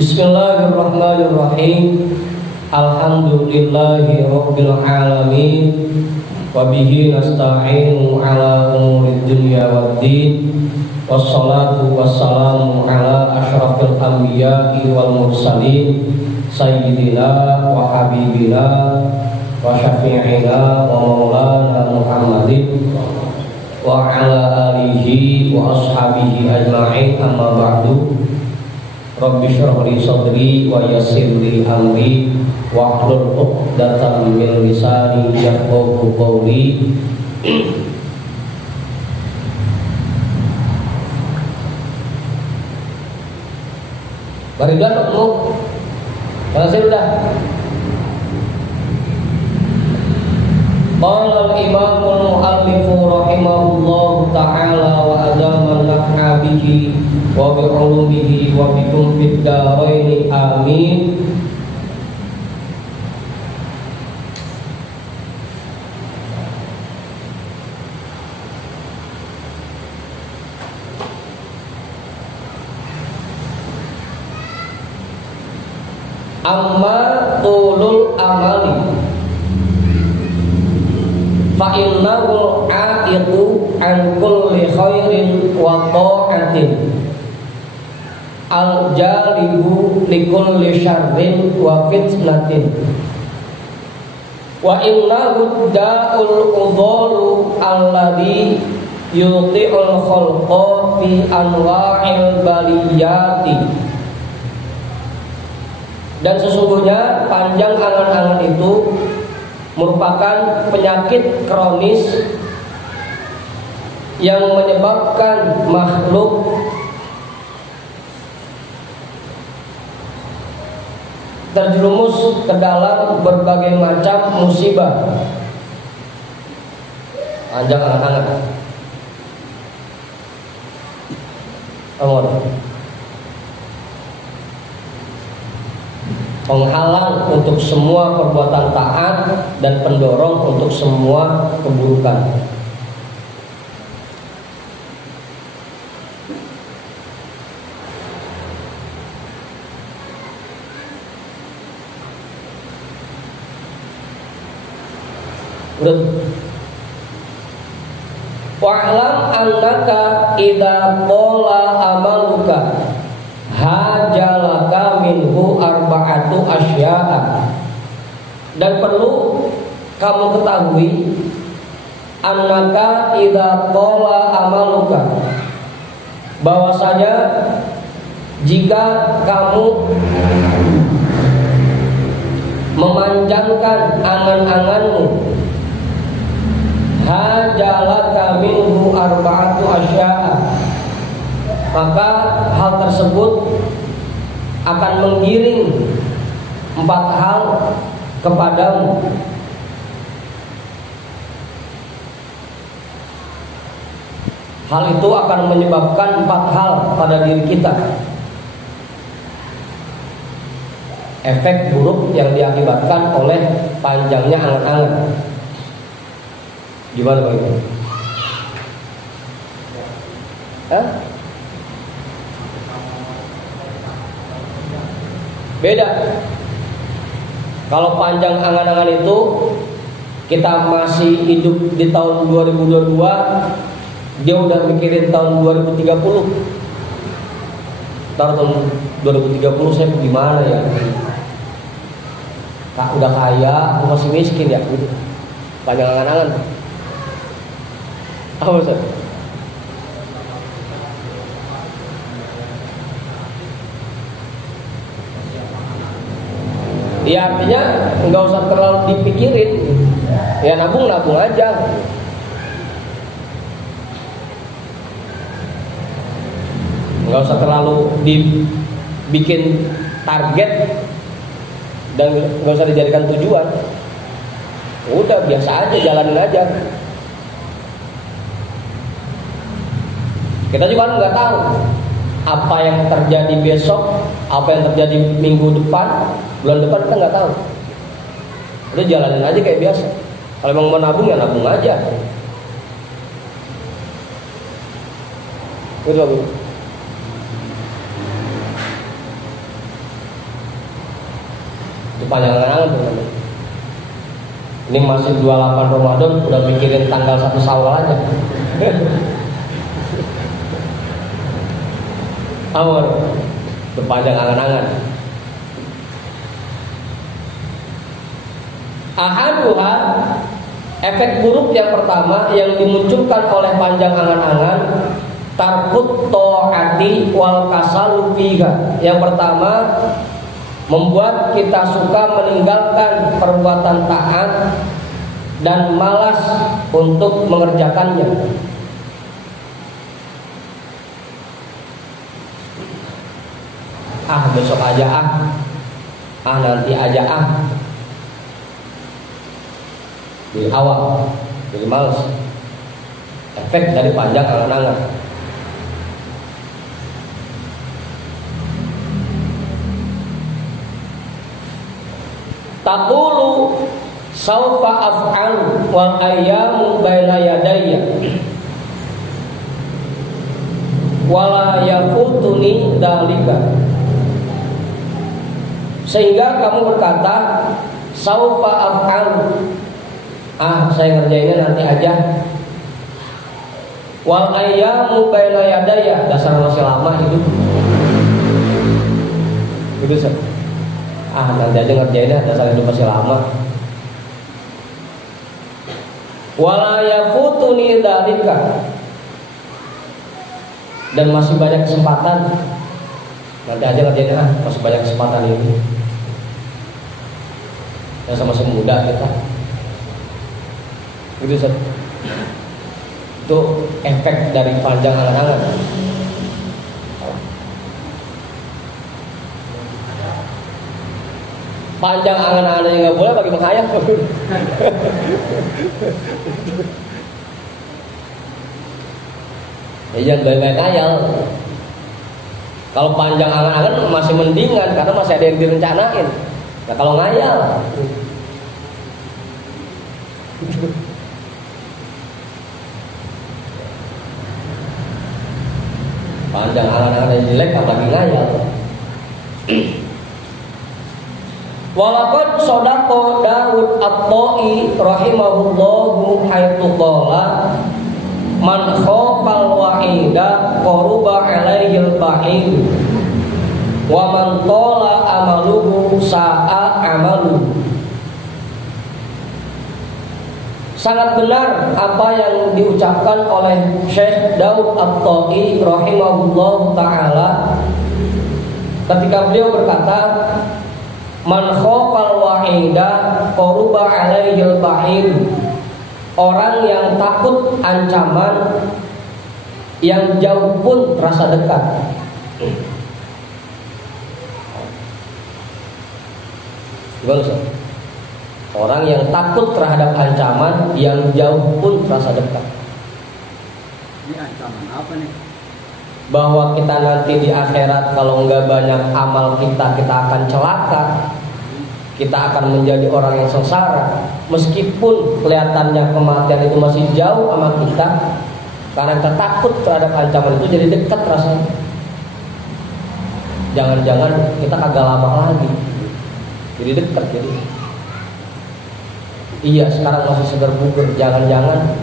Bismillahirrahmanirrahim. Alhamdulillahi rabbil alamin. Wa bihi nasta'inu ala umuri dunya waddin. Wassalatu wassalamu ala asyrafil anbiya'i wal mursalin sayyidina wa habibina wa syafi'ina wa maulana Muhammadin wa ala alihi wa ashabihi ajma'in, amma ba'du. Rabbi shrah li sadri wa yassir li amri wa hlul 'uqdatam min lisani yafqahu qawli. Baridan ketemu. Selesai sudah. Qala al-imam al-muallif rahimahullahu ta'ala wa adama naf'a bihi wa bi 'ulumihi wa bikum fid dharain amin. Amma tulul amali fa innahu a'iqu an kulli khairin wa ta'atin al jalibu li kulli syarrin wa fitnatin wa innahu da'ul udhalu alladhi yuti'ul khalqa fi anwa'il baliyati. Dan sesungguhnya panjang angan-angan itu merupakan penyakit kronis yang menyebabkan makhluk terjerumus ke dalam berbagai macam musibah. Panjang angan-angan. Penghalang untuk semua perbuatan taat dan pendorong untuk semua keburukan. Wa'lam annaka idza qala amaluka hajalaka minhu arba'atu asya'a. Dan perlu kamu ketahui annaka idza qala amaluka, bahwasanya jika kamu memanjangkan angan-anganmu, hajalaka minhu arba'atu asya'a, maka hal tersebut akan menggiring 4 hal kepadamu. Hal itu akan menyebabkan 4 hal pada diri kita. Efek buruk yang diakibatkan oleh panjangnya angan-angan. Gimana Pak Ibu? Beda. Kalau panjang angan-angan itu kita masih hidup di tahun 2022, dia udah mikirin tahun 2030. Tahun 2030 saya gimana ya? Kak udah kaya, masih miskin ya? Panjang angan-angan. Apa Ustaz? Ya artinya nggak usah terlalu dipikirin, ya nabung aja. Nggak usah terlalu dibikin target dan nggak usah dijadikan tujuan. Udah biasa aja, jalanin aja. Kita juga nggak tahu apa yang terjadi besok, apa yang terjadi minggu depan, bulan depan kita nggak tahu. Udah jalanin aja kayak biasa. Kalau emang mau nabung ya nabung aja. Gitu. panjang angan tuh. Ini masih 28 Ramadan udah mikirin tanggal 1 Syawal aja. Awal berpanjang angan-angan. Ahaduha, efek buruk yang pertama yang dimunculkan oleh panjang angan-angan, tarkut ta'ati wal kasalu fiha. Yang pertama, membuat kita suka meninggalkan perbuatan taat dan malas untuk mengerjakannya. Besok aja nanti aja Jadi awal, jadi malas. Efek dari panjang angan-angan. Taqulu saufa af'al wal ayyamu baina yadayya wala yafutuni dalika. Sehingga kamu berkata saufa af'al, saya ngerjainnya nanti aja. Wal ayyamu baina yadayya, dasar masih lama itu. Gitu sih. Nanti aja ngerjainnya, dasar itu masih lama. Wala yafutuni dalika, dan masih banyak kesempatan. Nanti aja ngerjainnya, masih banyak kesempatan ini. Dan sama-sama muda kita. Gitu Ustaz. Itu efek dari panjang angan-angan. Panjang angan-angan yang nggak boleh bagi menghayal. Jangan banyak khayal. Kalau panjang angan-angan masih mendingan karena masih ada yang direncanain. Nah kalau ngayal, panjang angan-angan yang jelek apalagi ngayal. Walaqad shadaqa Daud at-Ta'i rahimahullahu haitsu qala man khafal wa'ida qaruba 'alaihil ba'id wa man tala amaluhu sa'a amaluhu. Sangat benar apa yang diucapkan oleh Syekh Daud at-Ta'i rahimahullahu ta'ala ketika beliau berkata, man khafal wa'ida qaruba 'alaihil ba'id. Orang yang takut ancaman, yang jauh pun terasa dekat. Gimana Ustaz? Orang yang takut terhadap ancaman, yang jauh pun terasa dekat. Ini ancaman apa nih? Bahwa kita nanti di akhirat kalau nggak banyak amal kita akan celaka. Kita akan menjadi orang yang sengsara. Meskipun kelihatannya kematian itu masih jauh sama kita, karena kita takut terhadap ancaman itu jadi dekat rasanya. Jangan-jangan kita kagak lama lagi, jadi dekat. Jadi iya sekarang masih segar bugur, jangan-jangan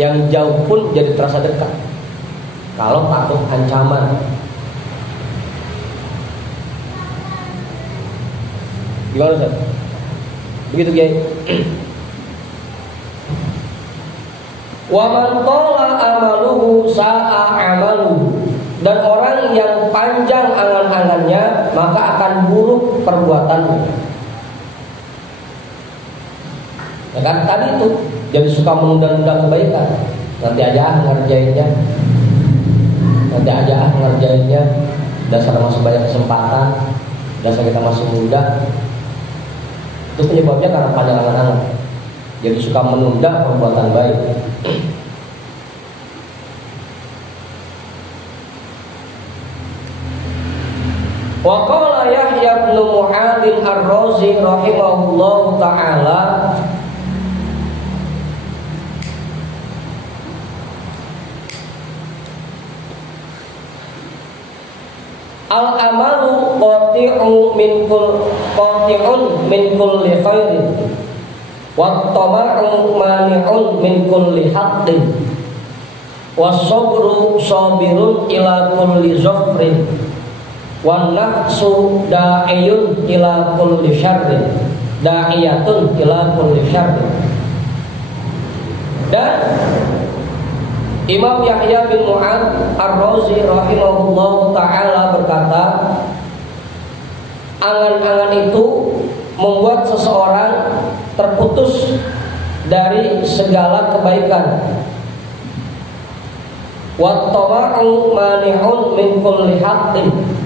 yang jauh pun jadi terasa dekat kalau takut ancaman. Gimana Ustaz? Begitu Kiai. Wa man tala amaluhu sa'a amaluhu. Dan orang yang panjang angan-angannya maka akan buruk perbuatannya. Ya kan tadi itu jadi suka menunda-nunda kebaikan. Nanti aja ngerjainnya. Nanti aja ngerjainnya. Dasar masih banyak kesempatan. Dasar kita masih muda. Itu penyebabnya karena panjang angan-angan. Jadi suka menunda perbuatan baik. Wa qala Yahya bin Mu'adz ar-Razi rahimahullahu ta'ala, al-amalu qati'un min kulli khairin wat tama'u mani'un min kulli haqqin was-sabru sabirun ila kulli zafrin wan nafsu da'iyun ila kulli syarrin da'iyatun ila kulli syarrin. Dan Imam Yahya bin Mu'ad Ar-Razi rahimahullah ta'ala berkata, angan-angan itu membuat seseorang terputus dari segala kebaikan. Wa tama'u mani'un min kulli haqqin.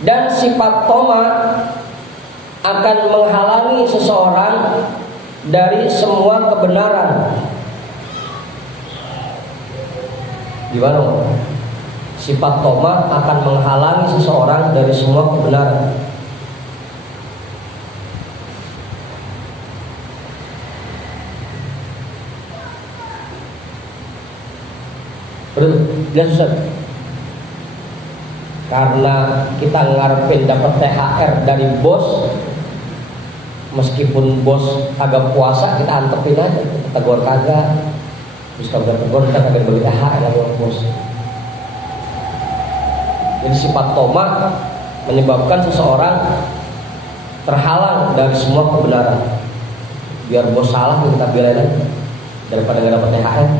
Dan sifat toma akan menghalangi seseorang dari semua kebenaran. Gimana? Sifat toma akan menghalangi seseorang dari semua kebenaran. Betul, jelas Ustaz. Karena kita ngarepin dapat THR dari bos, meskipun bos agak puasa kita antepin aja, kita tegur kagak, terus kalau tegur kita kagak beli THR sama bos. Jadi sifat toma menyebabkan seseorang terhalang dari semua kebenaran. Biar bos salah kita biarin aja daripada nggak dapat THR.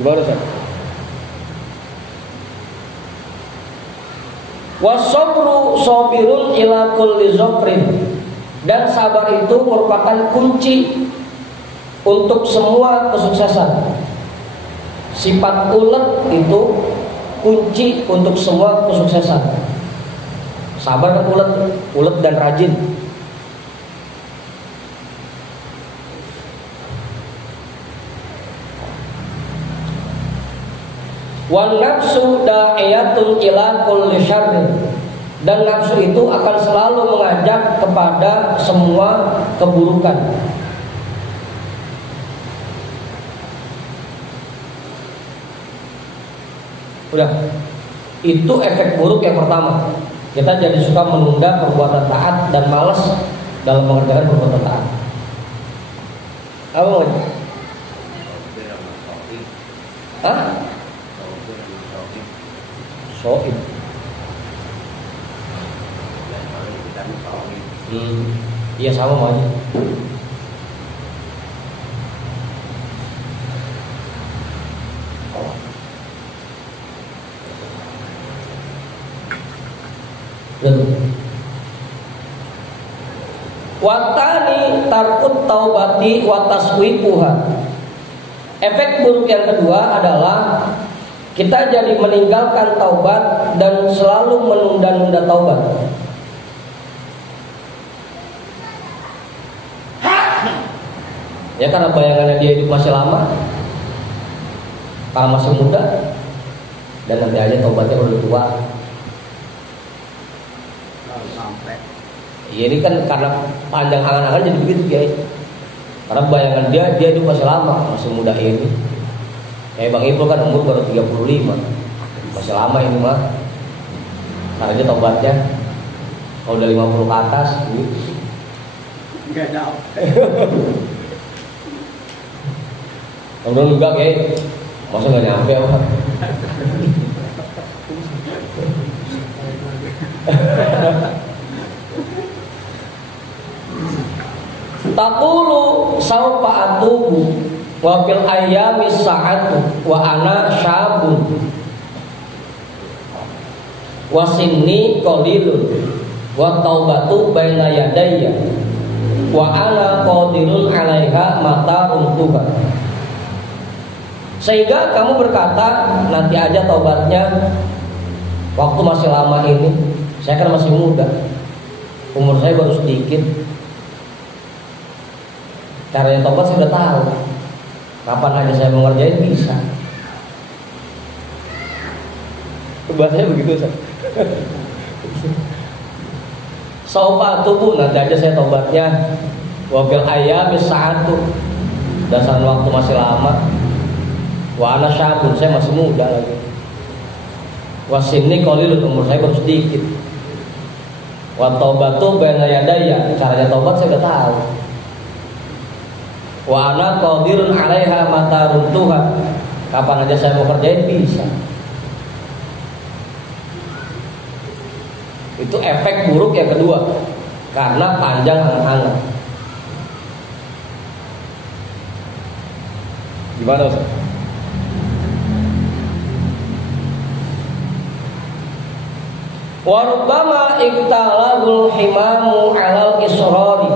Gimana Ustaz? Wasabru sabirun ila kulli zafrin. Dan sabar itu merupakan kunci untuk semua kesuksesan. Sifat ulet itu kunci untuk semua kesuksesan. Sabar kan ulet dan rajin. Wan nafsu da'iyatun ila kulli syarrin. Dan nafsu itu akan selalu mengajak kepada semua keburukan. Udah. Itu efek buruk yang pertama. Kita jadi suka menunda perbuatan taat dan malas dalam mengerjakan perbuatan taat. Apa mau? Hah? Soib. Iya sama aja. Watani tarkut taubati wataswiquha. Efek buruk yang kedua adalah kita jadi meninggalkan taubat dan selalu menunda-nunda taubat. Ya karena bayangannya dia hidup masih lama, karena masih muda, dan nanti aja taubatnya udah tua. Sampai. Ya ini kan karena panjang angan-angan jadi begitu ya. Karena bayangan dia hidup masih lama, masih muda ini. Kayak Bang Ipul kan umur baru 35, masih lama ini mah. Karena dia taubatnya kalau udah 50 ke atas gitu. Enggak jauh. Kalau enggak kayak masa nggak nyampe apa? Taqulu saufa atubu wa fil ayyami sa'atu wa ana syabun wa sinni qalilun wa taubatu baina yadayya wa ana qadirun 'alaiha mata untuha. Sehingga kamu berkata nanti aja taubatnya, waktu masih lama ini, saya kan masih muda, umur saya baru sedikit. Caranya taubat saya udah tahu, kapan aja saya mau ngerjain bisa. Bahasanya begitu Ustaz. Saufa tubuh, nanti aja saya tobatnya. Wabil ayam sa'atu, dasar waktu masih lama. Wa ana syabun, saya masih muda lagi. Wasinni qalilun, umur saya baru sedikit. Wa taubatu baina yadayya, caranya tobat saya udah tahu. Wa ana qadirun 'alaiha mata runtuha, kapan aja saya mau kerjain bisa. Itu efek buruk yang kedua, karena panjang angan-angan. Gimana Ustaz? Wa rubbama iktalabul himamu 'alal israri.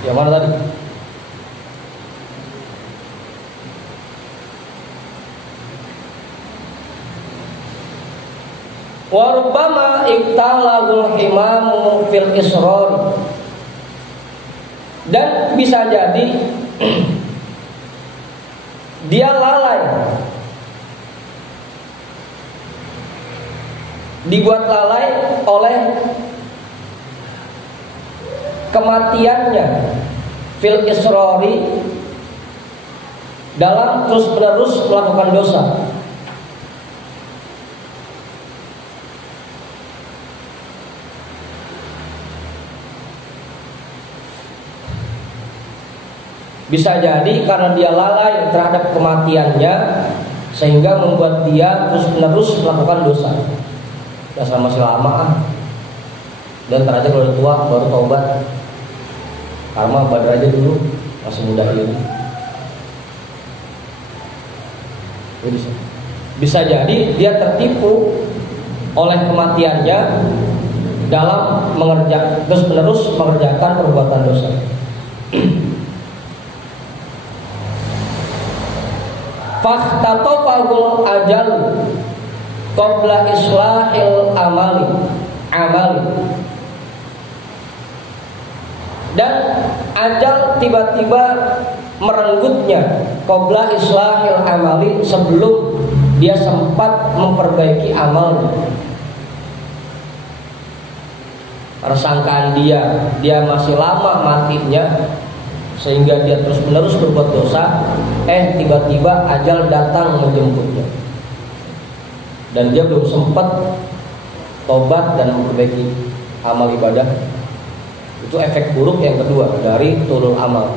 Yang mana tadi? Wa rubbama iktalabul himamu fil israr. Dan bisa jadi dia lalai, dibuat lalai oleh kematiannya fil israri, dalam terus-menerus melakukan dosa. Bisa jadi karena dia lalai terhadap kematiannya sehingga membuat dia terus-menerus melakukan dosa. Dasar masih lama dan ternyata kalau udah tua baru taubat. Karma badar aja dulu, masih muda ini. Bisa jadi dia tertipu oleh kematiannya dalam terus-menerus mengerjakan perbuatan dosa. Fakhtatafahul ajal qabla islahil amali. Dan ajal tiba-tiba merenggutnya qabla islahil amali, sebelum dia sempat memperbaiki amalnya. Persangkaan dia masih lama matinya sehingga dia terus-menerus berbuat dosa, tiba-tiba ajal datang menjemputnya dan dia belum sempat tobat dan memperbaiki amal ibadah. Itu efek buruk yang kedua dari tulul amal.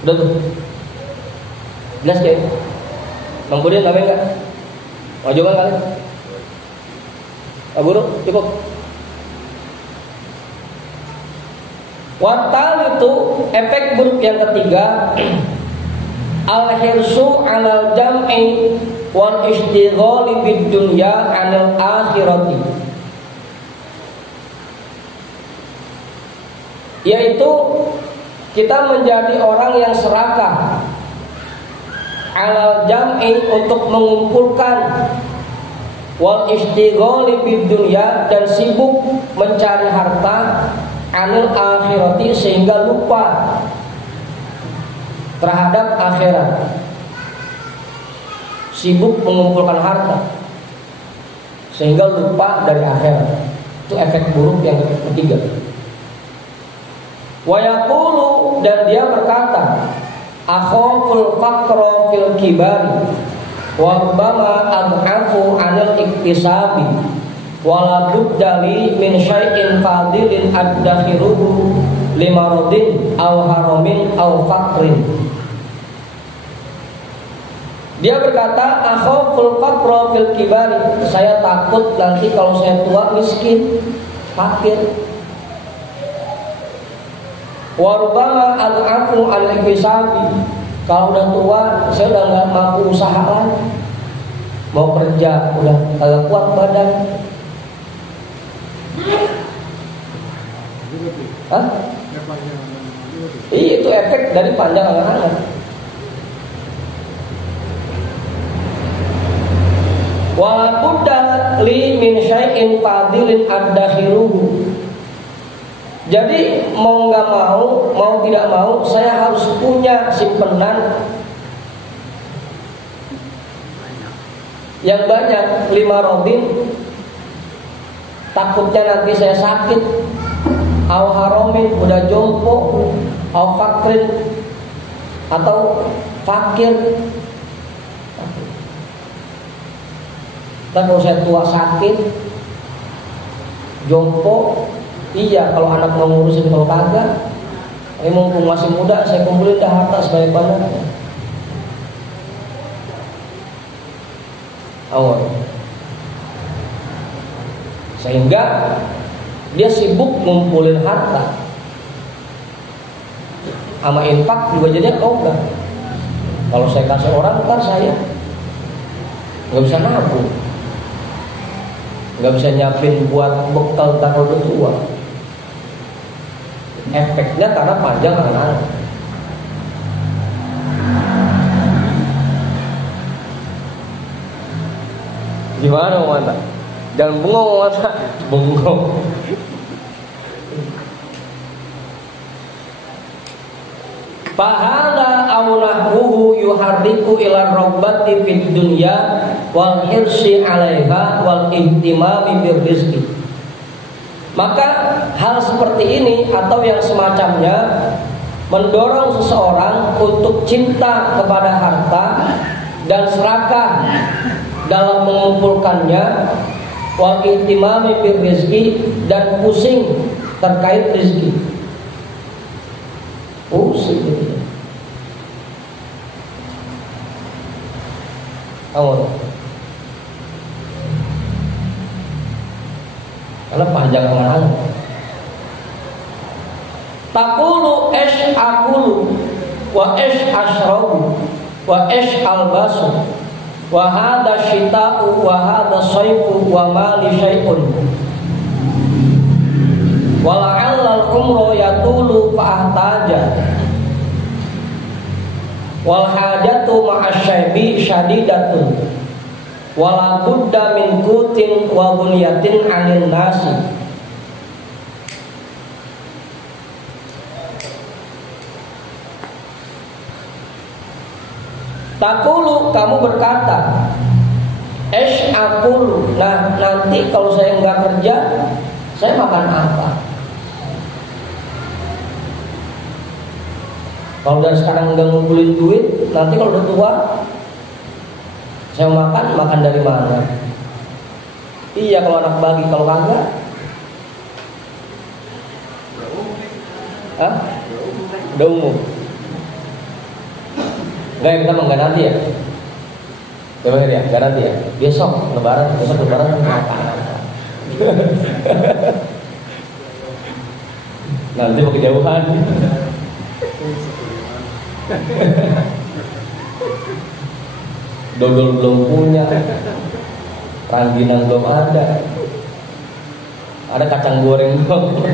Udah tuh, jelas ya? Bang Budin namanya enggak? Mau coba kali? Pak Guru, cukup. Watal itu efek buruk yang ketiga, al-hirsu 'alal jam'i wal ishtighali bid dunya 'anil akhirati. Yaitu kita menjadi orang yang serakah 'alal jam'i, untuk mengumpulkan, wal ishtighali bid dunya, dan sibuk mencari harta, anil akhirati, sehingga lupa terhadap akhirat. Sibuk mengumpulkan harta sehingga lupa dari akhirat. Itu efek buruk yang ketiga. Wa yaqulu, dan dia berkata, akhaful faqra fil kibari wa rubbama ad'afu 'anil iktisabi wala buddali min syai'in fadilin ad-dakhiruhu limaradin aw haramin aw faqrin. Dia berkata, akhaful faqra fil kibari, saya takut nanti kalau saya tua miskin, fakir. Wa rubbama ad'afu 'anil iktisabi, Kalau udah tua, saya udah nggak mampu usaha lagi. Mau kerja udah kagak kuat badan. Hah? Iya, itu efek dari panjang angan-angan. Wala budda li min syai'in fadilin ad-dakhiluhu. Jadi mau nggak mau tidak mau, saya harus punya simpenan yang banyak, 5 rodin. Takutnya nanti saya sakit, au haromin, udah jompo, au fakrin, atau fakir. Dan kalau saya tua sakit, jompo, iya kalau anak mau ngurusin, kalau kagak, ini mumpung masih muda, saya kumpulin dah harta sebanyak-banyaknya. Awal. Sehingga dia sibuk ngumpulin harta, sama infak juga jadinya ogah. Kalau saya kasih orang, ntar saya nggak bisa nabung, nggak bisa nyiapin buat bekal kalau udah tua. Efeknya karena panjang anak-anak. Gimana mata? Jangan bengong mata, bengong. Fahala awnahuhu yuharriku ila rabbati fid dunya wal hirsi 'alaiha wal ihtimami bir rizqi. Maka hal seperti ini atau yang semacamnya mendorong seseorang untuk cinta kepada harta dan serakah dalam mengumpulkannya, wal ihtimami bir rizqi, dan pusing terkait rezeki. Pusing gitu. Awal. Karena panjang angan-angan. Taqulu ish aqulu wa ish ashrabu wa ish albasu wa hadha syita'u wa hadha sayfu wa ma li syai'un wa la'alla al-umru yatulu fa'ahtaja wal hajatu ma'asyaibi syadidatun wala budda min kutin wa bunyatin 'anil nasi. Takulu, kamu berkata, esh akulu. Nah, nanti kalau saya nggak kerja, saya makan apa? Kalau dari sekarang nggak ngumpulin duit, nanti kalau udah tua, saya makan dari mana? Iya kalau anak bagi, kalau kagak, hah? Udah umum. Enggak, kita enggak nanti ya. Coba ya, enggak nanti ya. Besok lebaran makan. Nanti mau kejauhan. Dodol belum punya, rangginang belum ada kacang goreng belum.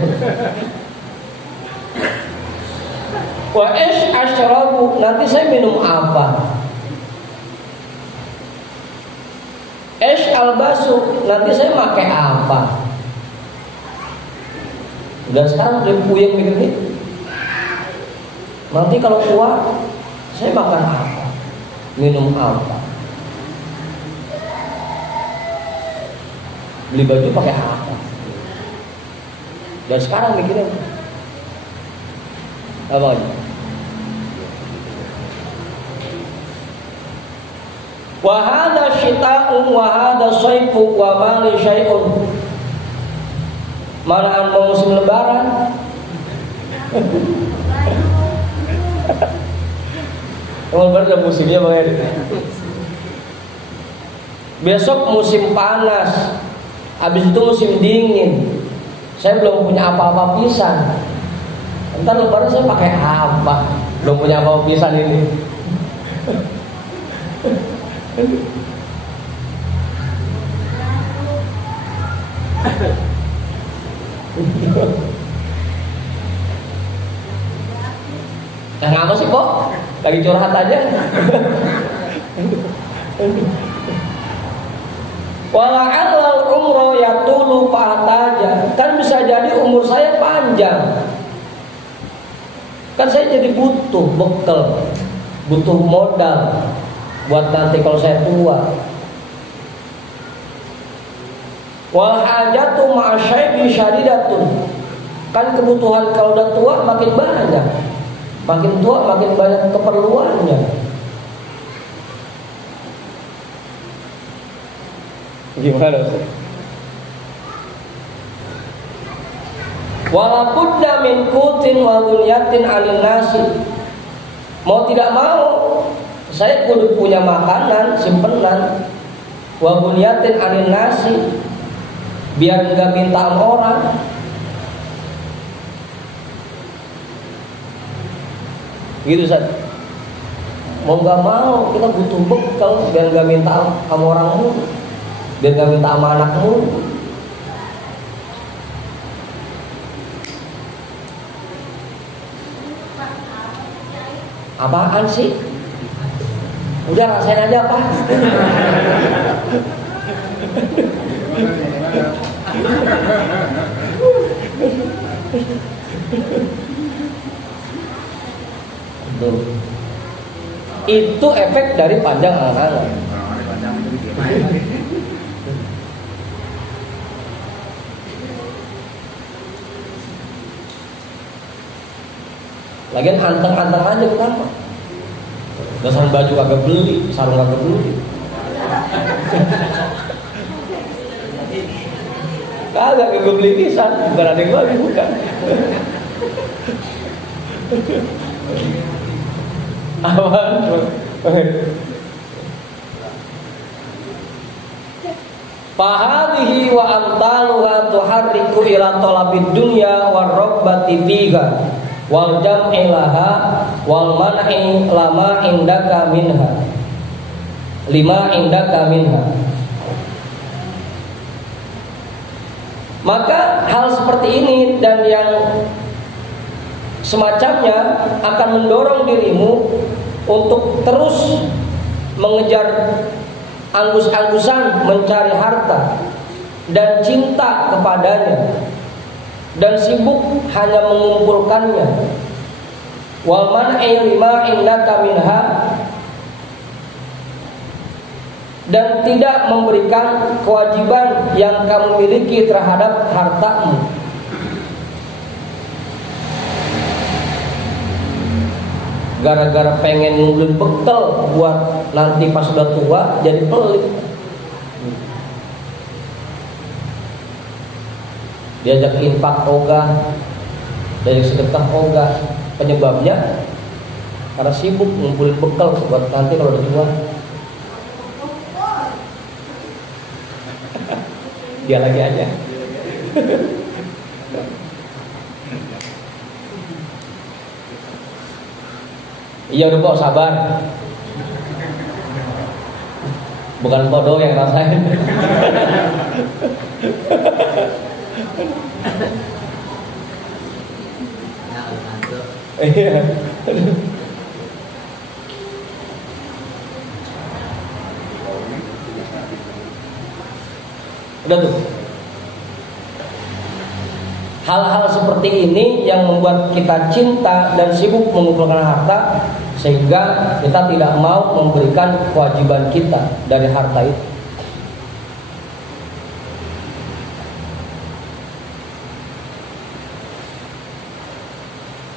Wa ish ashrabu, nanti saya minum apa? Ish albasu, nanti saya pakai apa? Udah sekarang udah puyeng mikir nih. Nanti kalau tua saya makan apa? Minum apa? Beli baju pakai apa? Dan sekarang mikirnya apa aja? Wa hadha syita'u wa hadha sayfu wa ma li syai'un. Mana mau musim lebaran? Kalau lebaran udah musimnya Bang. Besok musim panas, habis itu musim dingin. Saya belum punya apa-apa pisan. Ntar lebaran saya pakai apa? Belum punya apa pisan ini. Yang apa sih kok? Lagi curhat aja. Wala'allal umroh yatulu fa'ataja. Kan bisa jadi umur saya panjang. Kan saya jadi butuh bekal, butuh modal buat nanti kalau saya tua. Wal hajatu ma'asyaibi syadidatun. Kan kebutuhan kalau udah tua makin banyak. Makin tua makin banyak keperluannya. Gimana sih? Walabudda min kutin wa dunyatin alin nasi. Mau tidak mau saya kudu punya makanan simpenan. Wa bunyatin alin nasi, biar enggak minta orang. Gitu saja. Mau nggak mau kita butuh bekal biar nggak minta sama orangmu, biar nggak minta sama anakmu. Apaan sih? Udah rasain aja Pak. Itu efek dari panjang angan-angan. Lagian anteng-anteng aja kenapa? Dasar baju agak beli, sarung agak beli. Kagak beli pisan, bukan ada yang beli, bukan. Apaan? Fahadhihi wa amtaluha tuharriku ila talabid dunya warrabbati fiha wal jam'i laha wal man'i lama indaka minha lima indaka minha. Maka hal seperti ini dan yang semacamnya akan mendorong dirimu untuk terus mengejar anggus-anggusan mencari harta dan cinta kepadanya dan sibuk hanya mengumpulkannya. Wal man'i lima indaka minha, dan tidak memberikan kewajiban yang kamu miliki terhadap hartamu. Gara-gara pengen ngumpulin bekal buat nanti pas sudah tua jadi pelit. Diajak infak ogah, diajak sedekah ogah. Penyebabnya karena sibuk ngumpulin bekal buat nanti kalau udah tua. Dia lagi aja. Iya udah kok sabar. Bukan podo yang rasain. Iya. Udah tuh. Hal-hal seperti ini yang membuat kita cinta dan sibuk mengumpulkan harta, sehingga kita tidak mau memberikan kewajiban kita dari harta itu.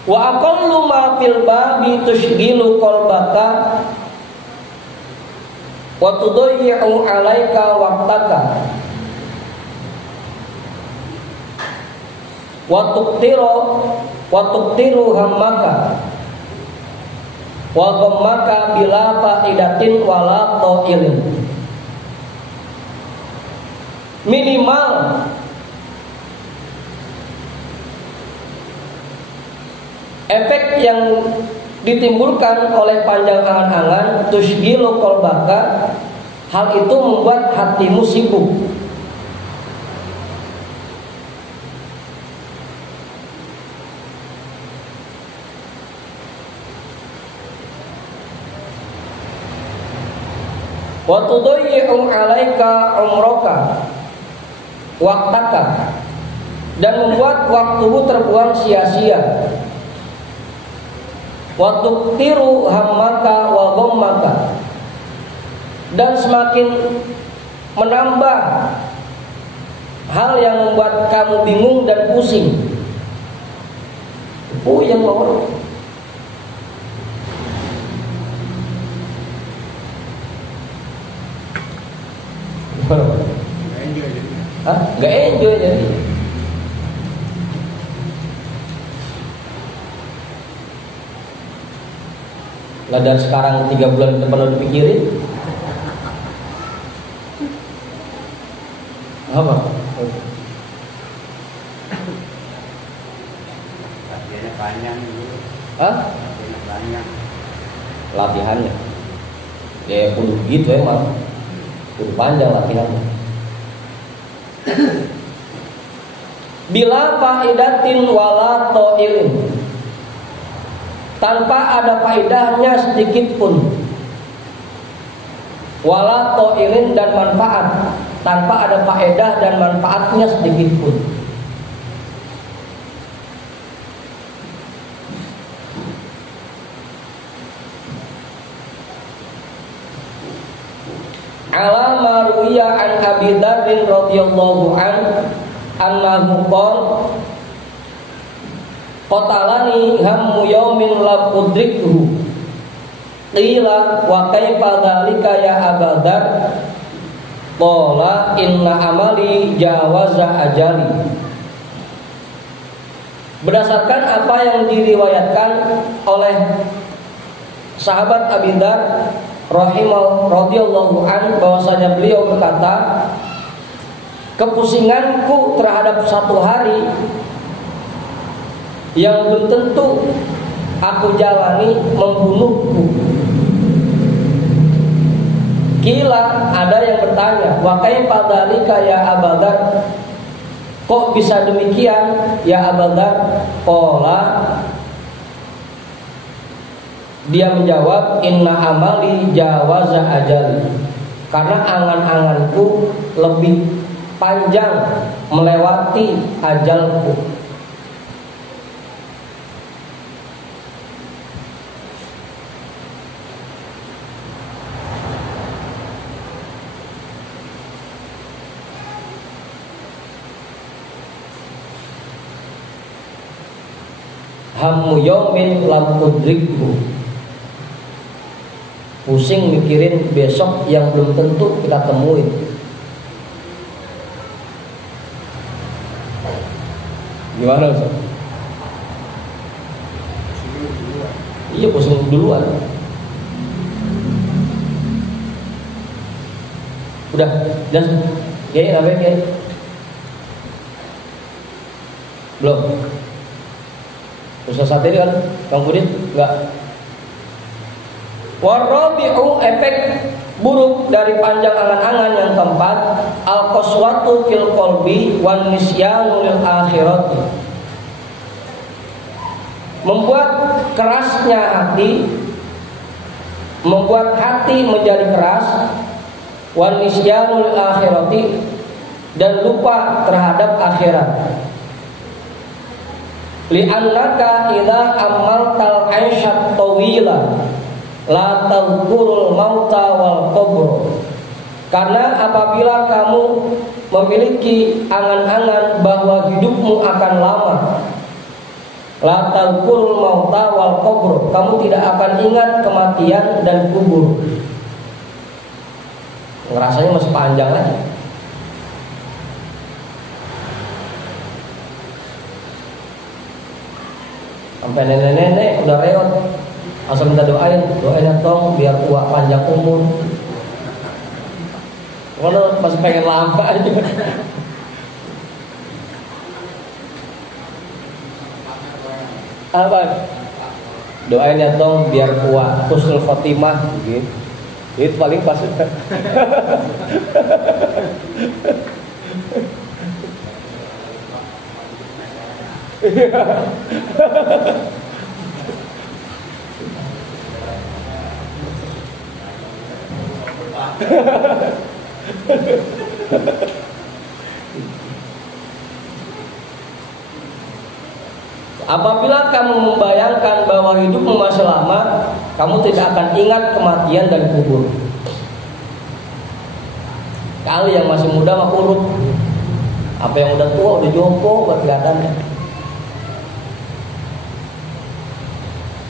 Wa aqallu ma fil babi tushghilu qalbaka wa tudayyi'u 'alaika waqtaka wa tuqtiru hammaka wa ghammaka bila fa'idatin wala ta'ilin. Minimal Efek yang ditimbulkan oleh panjang angan-angan tushgilu qalbaka, hal itu membuat hatimu sibuk. Wa tudayyi'u 'alaika umraka waqtaka, dan membuat waktumu terbuang sia-sia. Wa tuqtiru hammaka wa ghammaka, dan semakin menambah hal yang membuat kamu bingung dan pusing. Yang mau Gak enjoy jadi. Lah dari sekarang 3 bulan ke depan udah dipikirin apa? Latihannya panjang dulu. Latihannya panjang. Latihannya ya kudu gitu emang, kudu panjang latihannya. Bila faidatin wala ta'ilin, tanpa ada faedahnya sedikit pun. Wala ta'ilin, dan manfaat, tanpa ada faedah dan manfaatnya sedikit pun. Ala ma ruwiya an Abi Dzar radhiyallahu anhu qala qatalani hammu yaumin la udrikhu, qila wa kaifa dzalika ya Aba Dzar, qala inna amali jawaza ajali. Berdasarkan apa yang diriwayatkan oleh sahabat Abi Dzar radhiyallahu anhu, bahwasanya beliau berkata, kepusinganku terhadap satu hari yang belum tentu aku jalani membunuhku. Kila, ada yang bertanya, wa kaifa dzalika ya Aba Dzar, kok bisa demikian ya Aba Dzar? Qala, dia menjawab, inna amali jawaza ajali, karena angan-anganku lebih panjang melewati ajalku. Hammu yaumin lam udrikhu, pusing mikirin besok yang belum tentu kita temuin. Gimana Ustaz? Iya, pusing duluan. Udah, dan kiai namanya kiai? Belum. Ustaz saat ini kan, Kang Budin? Enggak. Warabi'u, efek buruk dari panjang angan-angan yang keempat, al-qaswatu fil qalbi wan nisyanu lil akhirati, membuat kerasnya hati, membuat hati menjadi keras, wan nisyanu lil akhirati, dan lupa terhadap akhirat. Li'annaka idza amaltal 'aisyat tawila la tadhkurul mauta wal qabr, karena apabila kamu memiliki angan-angan bahwa hidupmu akan lama, la tadhkurul mauta wal qabr, kamu tidak akan ingat kematian dan kubur. Ngerasanya masih panjang lagi. Sampai nenek-nenek udah reot, asal minta doain tong biar tua panjang umur. Kalau masih pengen lama aja. Apa? Doain ya tong biar kuat husnul khotimah gitu. Itu paling pas. Apabila kamu membayangkan bahwa hidupmu masih lama, kamu tidak akan ingat kematian dan kubur. Kali yang masih muda mah urut. Apa yang udah tua udah jompo buat kelihatannya.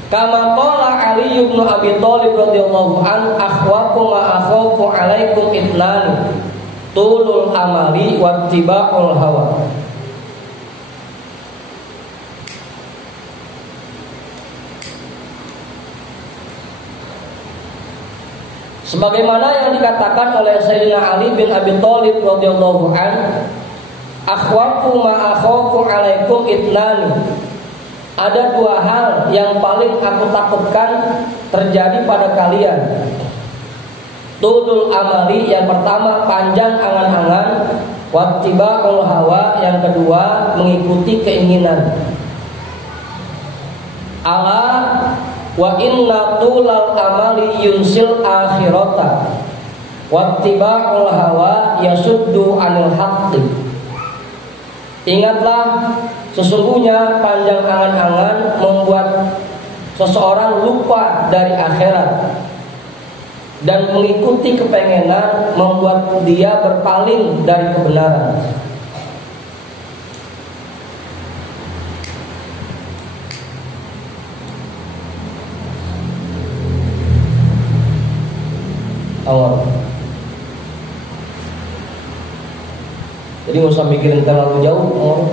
Kama qala Ali bin Abi Thalib radhiyallahu an, akhwafu ma akhafu alaikum itnani, tulul amali wattiba'ul hawa. Sebagaimana yang dikatakan oleh Sayyidina Ali bin Abi Thalib radhiyallahu an, akhwafu ma akhafu alaikum itnani. Ada dua hal yang paling aku takutkan terjadi pada kalian. Tudul amali, yang pertama panjang angan-angan, wattiba'ul hawa, yang kedua mengikuti keinginan. Ala wa inna tulal amali yunsil akhirata wattiba'ul hawa yasuddu anil haqqi. Ingatlah, sesungguhnya panjang angan-angan membuat seseorang lupa dari akhirat, dan mengikuti kepengenan membuat dia berpaling dari kebenaran. Allah. Jadi nggak usah mikirin terlalu jauh,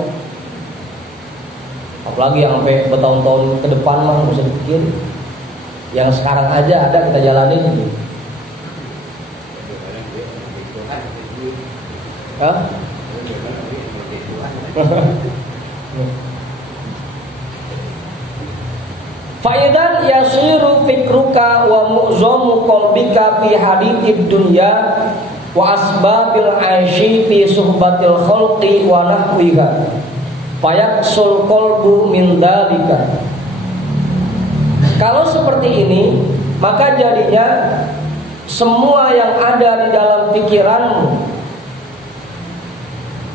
apalagi yang sampai bertahun-tahun ke depan mah nggak usah dipikir. Yang sekarang aja ada kita jalanin gitu. Hah? Faidan yasiru fikruka wa mu'zamu qalbika fi hadithid dunya wa asbabil aishi fi suhbatil khalqi wa nahwiha fayaksul qalbu min dalika. Kalau seperti ini, maka jadinya semua yang ada di dalam pikiranmu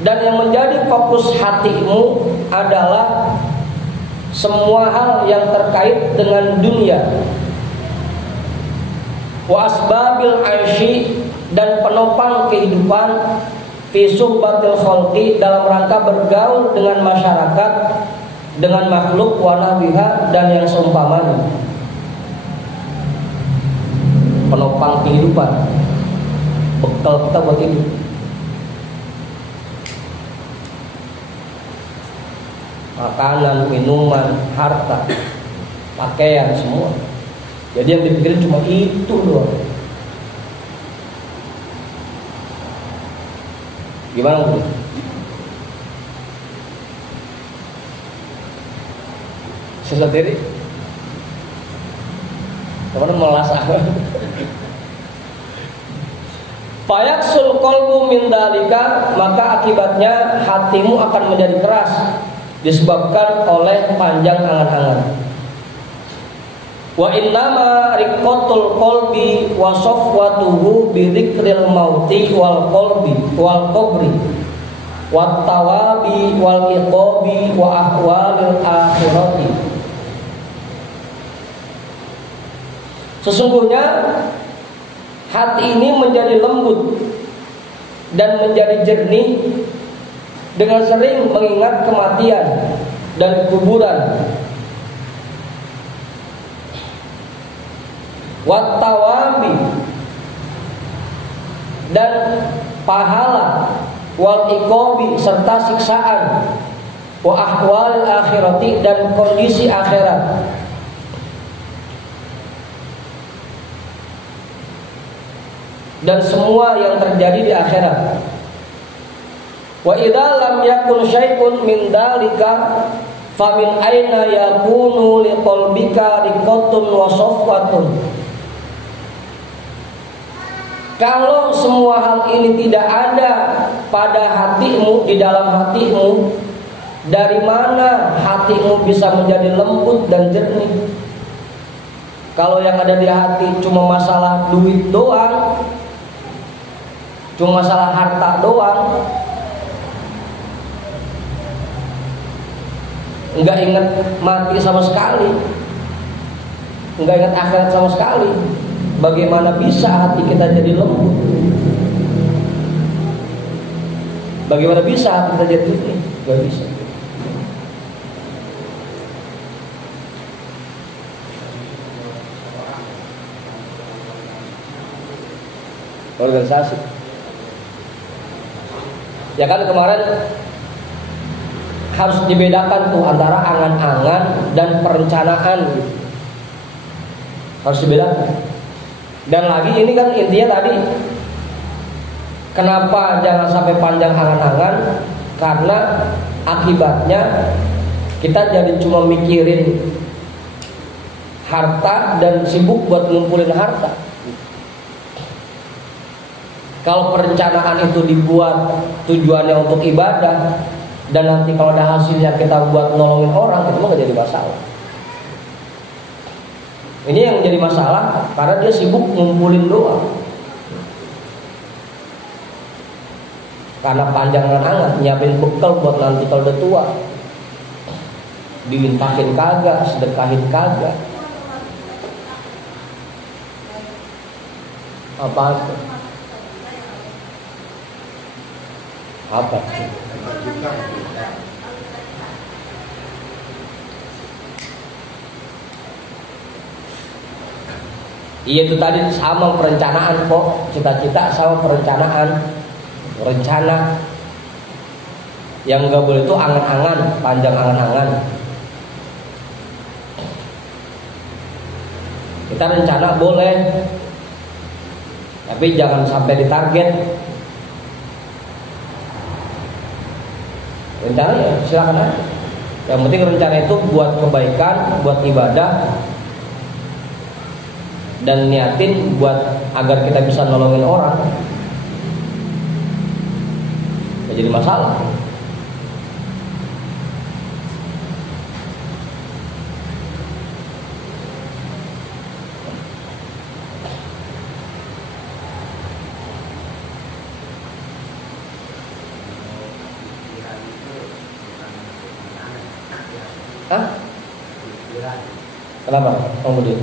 dan yang menjadi fokus hatimu adalah semua hal yang terkait dengan dunia, wa asbabil aishi, dan penopang kehidupan, fi suhbatil khalqi, dalam rangka bergaul dengan masyarakat, dengan makhluk, wa nahwiha, dan yang seumpamanya. Penopang kehidupan, bekal kita buat hidup. Makanan, minuman, harta, pakaian, semua. Jadi yang dipikirin cuma itu doang. Gimana Bu? Sendiri? Teman melas apa? Fayaksul qalbu min dalika, maka akibatnya hatimu akan menjadi keras disebabkan oleh panjang angan-angan. Wa innama riqatul qalbi wa safwatuhu bi dzikril mauti wal qalbi wal qabri wat tawabi wal iqabi wa ahwalil akhirati. Sesungguhnya hati ini menjadi lembut dan menjadi jernih dengan sering mengingat kematian dan kuburan. Wattawabi, dan pahala, wal iqabi, serta siksaan, wa ahwal akhirati, dan kondisi akhirat. Dan semua yang terjadi di akhirat. Wa idza lam yakun syai'un min dalika Famin aina yakunu liqalbika riqatun wa safwatun. Kalau semua hal ini tidak ada pada hatimu, di dalam hatimu, dari mana hatimu bisa menjadi lembut dan jernih? Kalau yang ada di hati cuma masalah duit doang, cuma masalah harta doang, enggak ingat mati sama sekali, enggak ingat akhirat sama sekali, bagaimana bisa hati kita jadi lembut? Bagaimana bisa hati kita jadi jernih? Enggak bisa. Organisasi. Ya kan kemarin harus dibedakan tuh antara angan-angan dan perencanaan gitu. Harus dibedakan. Dan lagi ini kan intinya tadi, kenapa jangan sampai panjang angan-angan? Karena akibatnya kita jadi cuma mikirin harta dan sibuk buat ngumpulin harta. Kalau perencanaan itu dibuat tujuannya untuk ibadah, dan nanti kalau ada hasilnya kita buat nolongin orang, itu mah gak jadi masalah. Ini yang jadi masalah karena dia sibuk ngumpulin doang. Karena panjang angan, nyiapin bekal buat nanti kalau udah tua. Diintakin kagak, sedekahin kagak. Apa itu? Apa? Iya itu tadi sama perencanaan kok, cita-cita sama perencanaan, rencana. Yang nggak boleh itu angan-angan, panjang angan-angan. Kita rencana boleh, tapi jangan sampai ditarget. Rencana ya silakan aja. Yang penting rencana itu buat kebaikan, buat ibadah, dan niatin buat agar kita bisa nolongin orang. Gak jadi masalah. Hah? Kenapa? Kemudian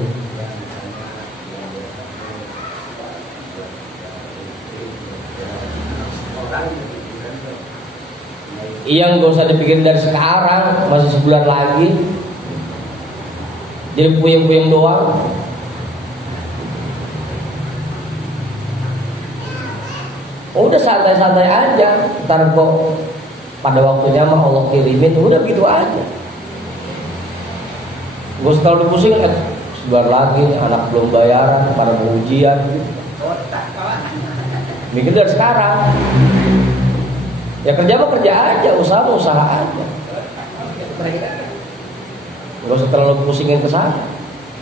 iya, gak usah dipikirin dari sekarang, masih sebulan lagi. Jadi puyeng-puyeng doang. Udah santai-santai aja. Ntar kok pada waktunya mah Allah kirimin, udah gitu aja. Gak usah terlalu pusing, sebulan lagi anak belum bayaran, pada mau ujian. Mikir dari sekarang. Ya kerja mah kerja aja, usaha mah usaha aja. Gak usah terlalu pusingin kesana,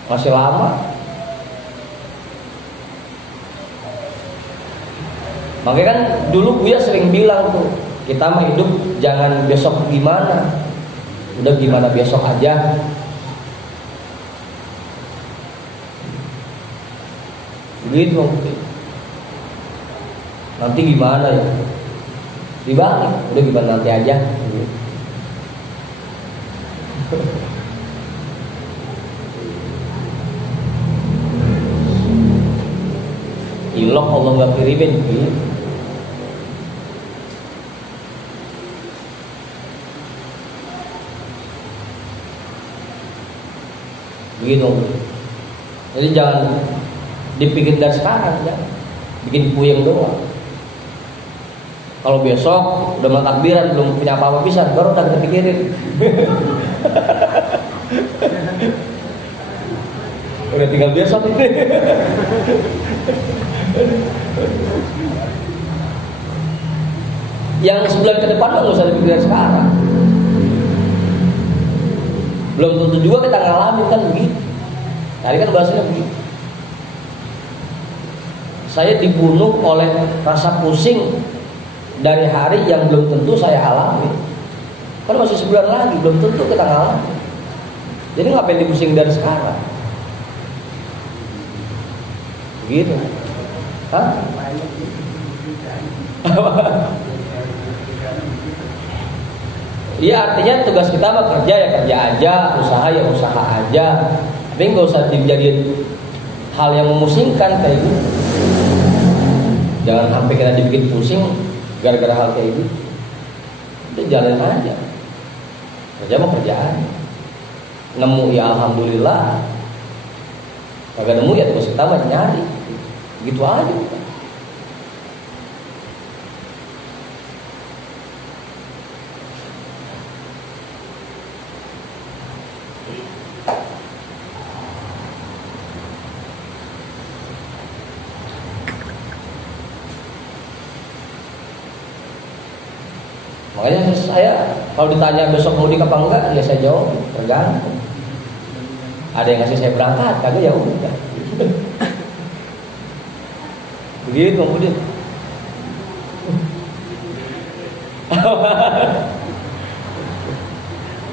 masih lama. Makanya kan dulu Buya sering bilang tuh, kita mah hidup jangan besok gimana, udah gimana besok aja. Begitu. Nanti gimana ya? Dibalik, udah gimana nanti aja. Ilok Allah nggak kirimin. Begitu. Jadi jangan dipikir dari sekarang ya. Bikin puyeng doang. Kalau besok udah mau takbiran belum punya apa-apa bisa, baru tak kepikirin. Udah tinggal besok ini. Yang sebulan ke depan nggak usah dipikirin sekarang. Belum tentu juga kita ngalamin kan begitu. Tadi kan bahasanya begitu. Saya dibunuh oleh rasa pusing dari hari yang belum tentu saya alami. Kan masih sebulan lagi, belum tentu kita ngalamin. Jadi ngapain dipusing dari sekarang? Begitu. Hah? Iya, artinya tugas kita mah kerja ya kerja aja, usaha ya usaha aja. Tapi nggak usah dijadiin hal yang memusingkan kayak gitu. Jangan sampai kita dibikin pusing gara-gara hal kayak gitu. Udah jalan aja. Kerja mah kerjaan. Nemu ya alhamdulillah. Kagak nemu ya tugas kita mah nyari. Gitu aja. Makanya saya kalau ditanya besok mudik apa enggak, ya saya jawab tergantung. Ada yang ngasih saya berangkat, kagak ya udah. Begitu mudik.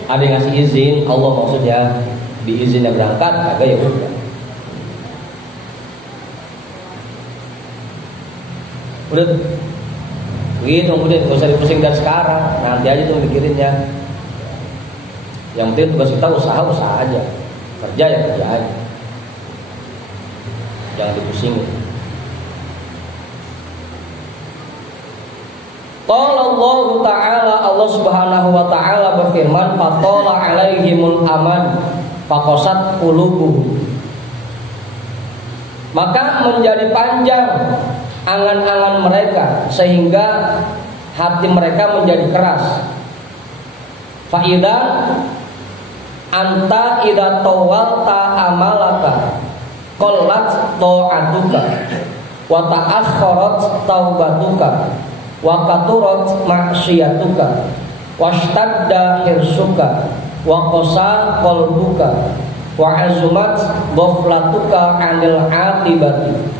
Ada yang ngasih izin, Allah maksudnya diizinnya berangkat, kagak ya udah. Udah. Begitu kemudian nggak usah dipusing dari sekarang, nanti aja tuh mikirinnya. Yang penting tugas kita usaha aja, kerja ya kerja aja, jangan dipusingin. Qala Allah Ta'ala, Allah Subhanahu wa Ta'ala berfirman, fatola alaihimul aman faqasat qulubuhum, maka menjadi panjang angan-angan mereka sehingga hati mereka menjadi keras. Faida anta idza tawalta amalaka qallat ta'atuka wa ta'akhkharat taubatuka wa katurat ma'siyatuka washtadda hirsuka wa qasa qalbuka wa azumat ghaflatuka 'anil 'aqibati.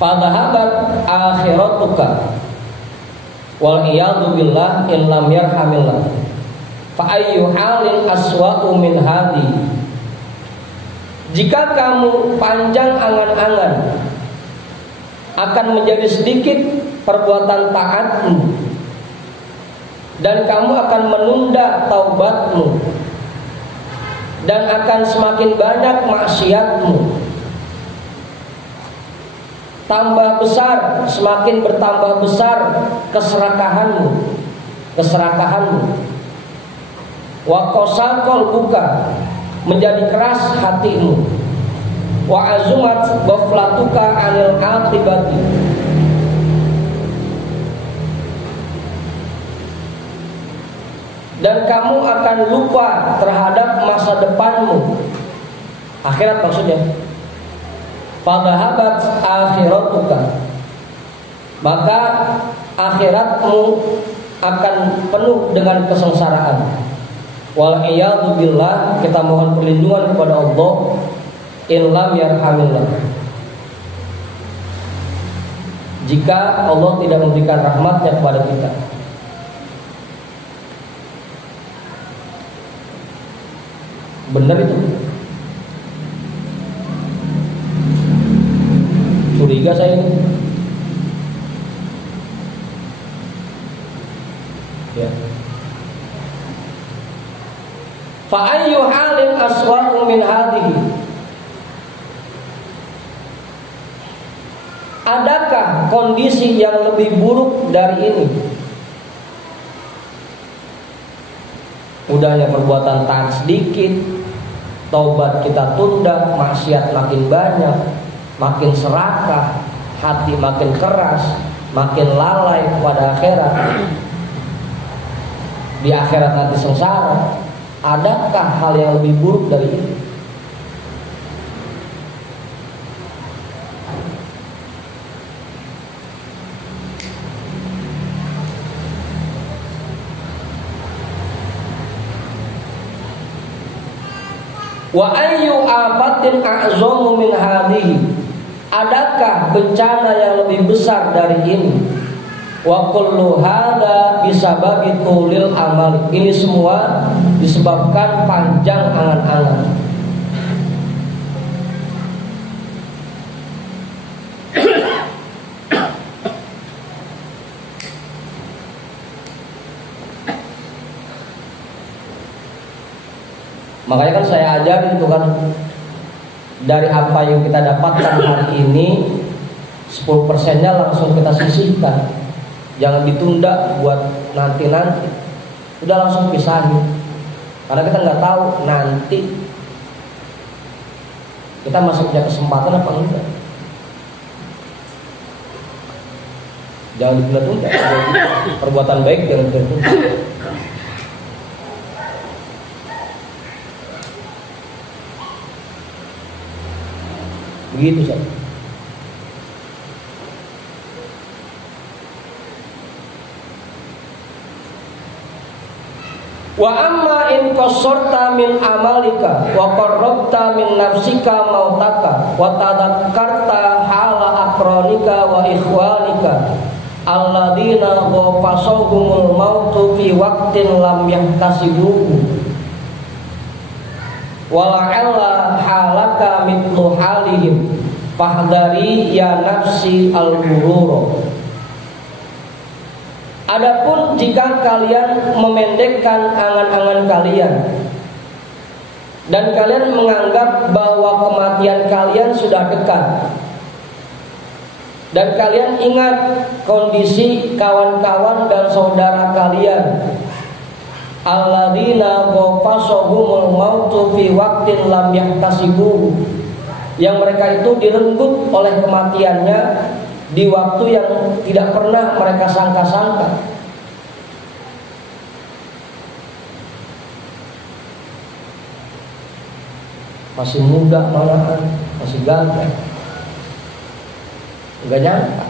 Fadhahabat akhiratuka wal iyadu billah in lam yarhamillah fa ayyu halin aswa'u min hadi. Jika kamu panjang angan-angan akan menjadi sedikit perbuatan taatmu dan kamu akan menunda taubatmu dan akan semakin banyak maksiatmu, tambah besar, semakin bertambah besar keserakahanmu. Wa qasa qalbuka, menjadi keras hatimu. Wa azumat ghaflatuka 'anil 'aqibati, dan kamu akan lupa terhadap masa depanmu, akhirat maksudnya. Fadhahabat akhiratuka, maka akhiratmu akan penuh dengan kesengsaraan. Wal iyadu billah, kita mohon perlindungan kepada Allah, in lam yarhamillah, jika Allah tidak memberikan rahmatnya kepada kita. Benar itu? Curiga saya ini. Ya. Fa ayyu halin aswa'u min hadhihi. Adakah kondisi yang lebih buruk dari ini? Udahnya perbuatan taat sedikit, taubat kita tunda, maksiat makin banyak, makin serakah, hati makin keras, makin lalai kepada akhirat. Di akhirat nanti sengsara. Adakah hal yang lebih buruk dari ini? Wa ayyu afatin a'zamu min hadhihi? Adakah bencana yang lebih besar dari ini? Wa kullu hadza bisababi tulil amal. Ini semua disebabkan panjang angan-angan. Makanya kan saya ajarin itu kan, dari apa yang kita dapatkan hari ini 10%-nya langsung kita sisihkan. Jangan ditunda buat nanti-nanti. Udah langsung pisahin. Karena kita nggak tahu nanti kita masih punya kesempatan apa enggak. Jangan ditunda-tunda. Perbuatan baik jangan ditunda. Begitu saja. Wa amma in qasorta min amalika wa qarrabta min nafsika mautaka wa tadakkarta hala aqranika wa ikhwanika alladzina ghafasahumul mautu fi waqtin lam yahtasibuhu wala'alla halaka mithlu halihim fahdari ya nafsi al-ghurur. Adapun jika kalian memendekkan angan-angan kalian dan kalian menganggap bahwa kematian kalian sudah dekat, dan kalian ingat kondisi kawan-kawan dan saudara kalian alladzina ghafasahumul mautu fi waqtin lam yahtasibuhu, yang mereka itu direnggut oleh kematiannya di waktu yang tidak pernah mereka sangka-sangka. Masih muda malahan, masih ganteng, nggak nyangka.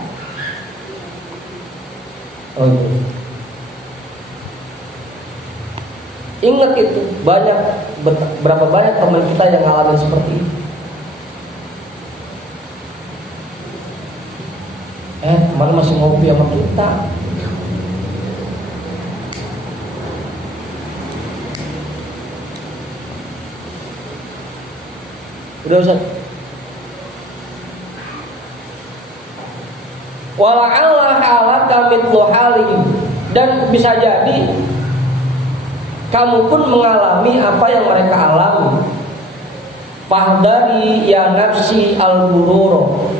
Oh iya. Ingat itu, berapa banyak teman kita yang ngalamin seperti itu. Kemarin masih ngopi sama kita. Udah Ustaz. Wala'alla halaka mithlu halihim, dan bisa jadi kamu pun mengalami apa yang mereka alami. Fahdari ya nafsi al-ghurur,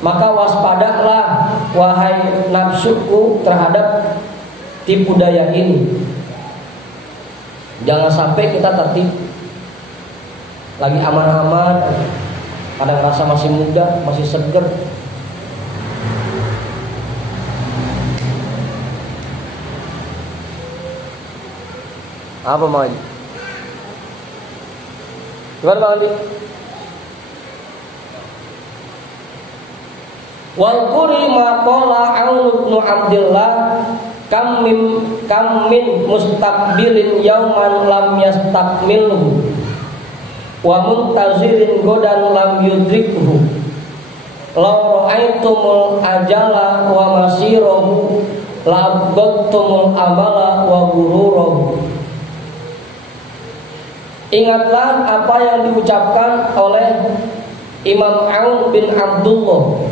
maka waspadalah wahai nafsuku terhadap tipu daya ini. Jangan sampai kita tertipu. Lagi aman-aman, kadang rasa masih muda, masih seger. Apa Bang Adi? Gimana Bang Adi? Wal quri ma qala Aun bin Abdullah kam min mustaqbilin yauman lam yastakmilhu wa muntazirin godan lam yudrikhu law ra'aitumul ajala wa masirahu la abghadtumul amala wa ghururahu. Ingatlah apa yang diucapkan oleh Imam Aun bin Abdullah.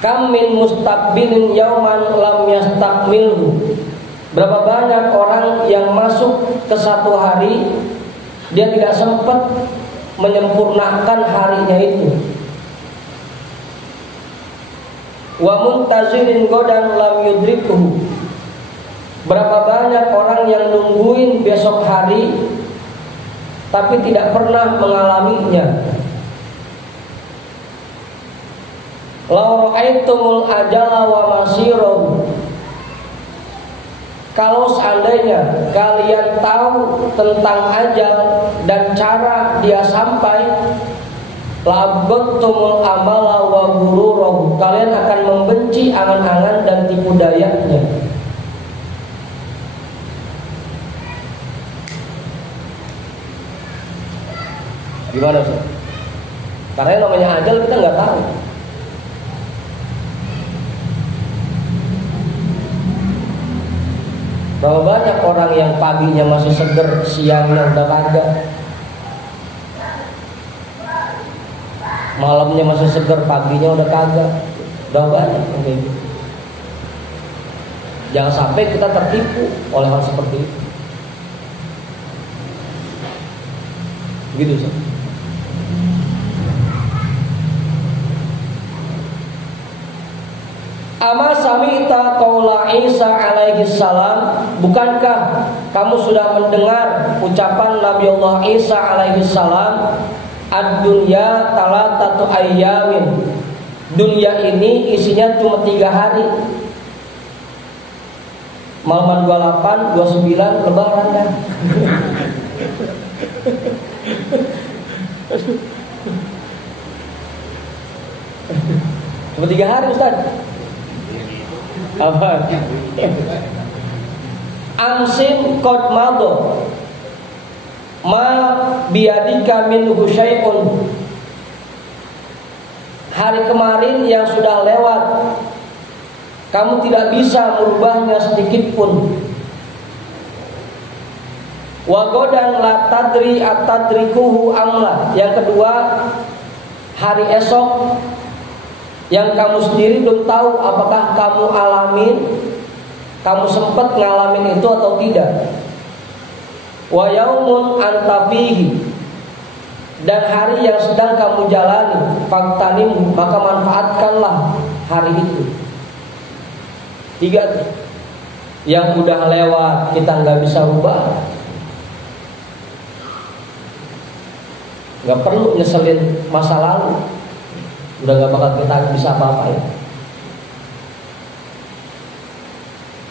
Kam min mustaqbilin yauman lam yastakmilhu. Berapa banyak orang yang masuk ke satu hari, dia tidak sempat menyempurnakan harinya itu. Wa muntazirin godan lam yudrikuhu. Berapa banyak orang yang nungguin besok hari tapi tidak pernah mengalaminya. Law ra'aitumul ajala wa masirahu. Kalau seandainya kalian tahu tentang ajal dan cara dia sampai, labghadtumul amala wa ghururahu. Kalian akan membenci angan-angan dan tipu dayanya. Gimana Ustaz? Karena yang namanya ajal kita nggak tahu. Berapa banyak orang yang paginya masih seger, siangnya udah kagak, malamnya masih seger, paginya udah kagak. Berapa banyak yang kayak gitu. Jangan sampai kita tertipu oleh hal seperti itu. Begitu Ustaz. Ama sami'ta qaula Isa alaihi salam, bukankah kamu sudah mendengar ucapan Nabi Allah Isa alaihi salam, ad-dunya talatatu ayyamin, dunia ini isinya cuma 3 hari. Malaman 28, 29 lebaran kan. Cuma 3 hari Ustaz. Apa? Amsin qad mado ma biadika minhu syai'un. Hari kemarin yang sudah lewat, kamu tidak bisa merubahnya sedikit pun. Wa godan la tadri atadrikuhu amla. Yang kedua, hari esok yang kamu sendiri belum tahu apakah kamu alamin, kamu sempat ngalamin itu atau tidak. Wa yaumun anta fihi, dan hari yang sedang kamu jalani, faktanim, maka manfaatkanlah hari itu. 3 tuh. Yang udah lewat kita nggak bisa rubah, nggak perlu nyeselin masa lalu, udah gak bakal kita bisa apa-apain.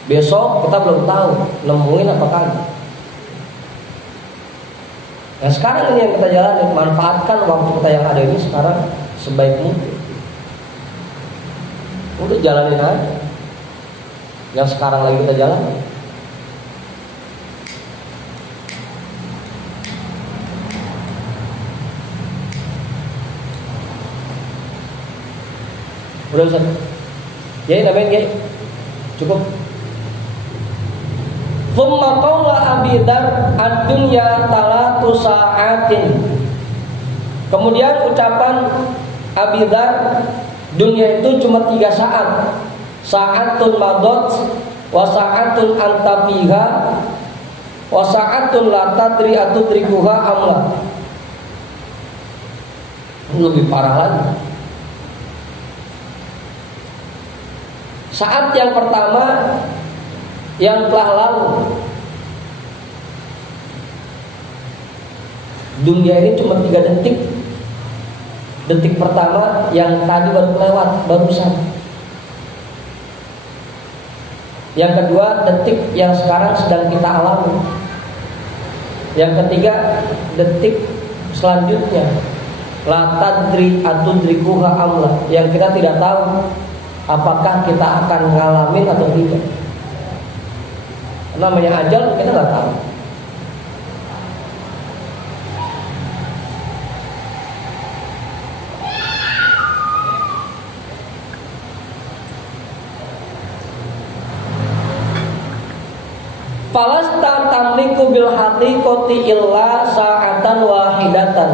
Besok kita belum tahu nemuin apa kagak. Nah sekarang ini yang kita jalani, manfaatkan waktu kita yang ada ini sekarang sebaik mungkin. Udah jalanin aja yang sekarang lagi kita jalani. Udah Ustaz? Ya namanya ya. Cukup. Thumma qawla Abi Dzar ad-dunya talatu sa'atin. Kemudian ucapan Abi Dzar, dunia itu cuma 3 saat. Sa'atun madot wa sa'atun anta fiha wa sa'atun la tadri atudrikuha amla. Lebih parah lagi. Saat yang pertama yang telah lalu. Dunia ini cuma 3 detik. Detik pertama yang tadi baru lewat, barusan. Yang kedua, detik yang sekarang sedang kita alami. Yang ketiga, detik selanjutnya, la tadri atudrikuha amla, yang kita tidak tahu apakah kita akan ngalamin atau tidak. Namanya ajal kita nggak tahu. Falasta tamliku bil haqiqati illa sa'atan wahidatan.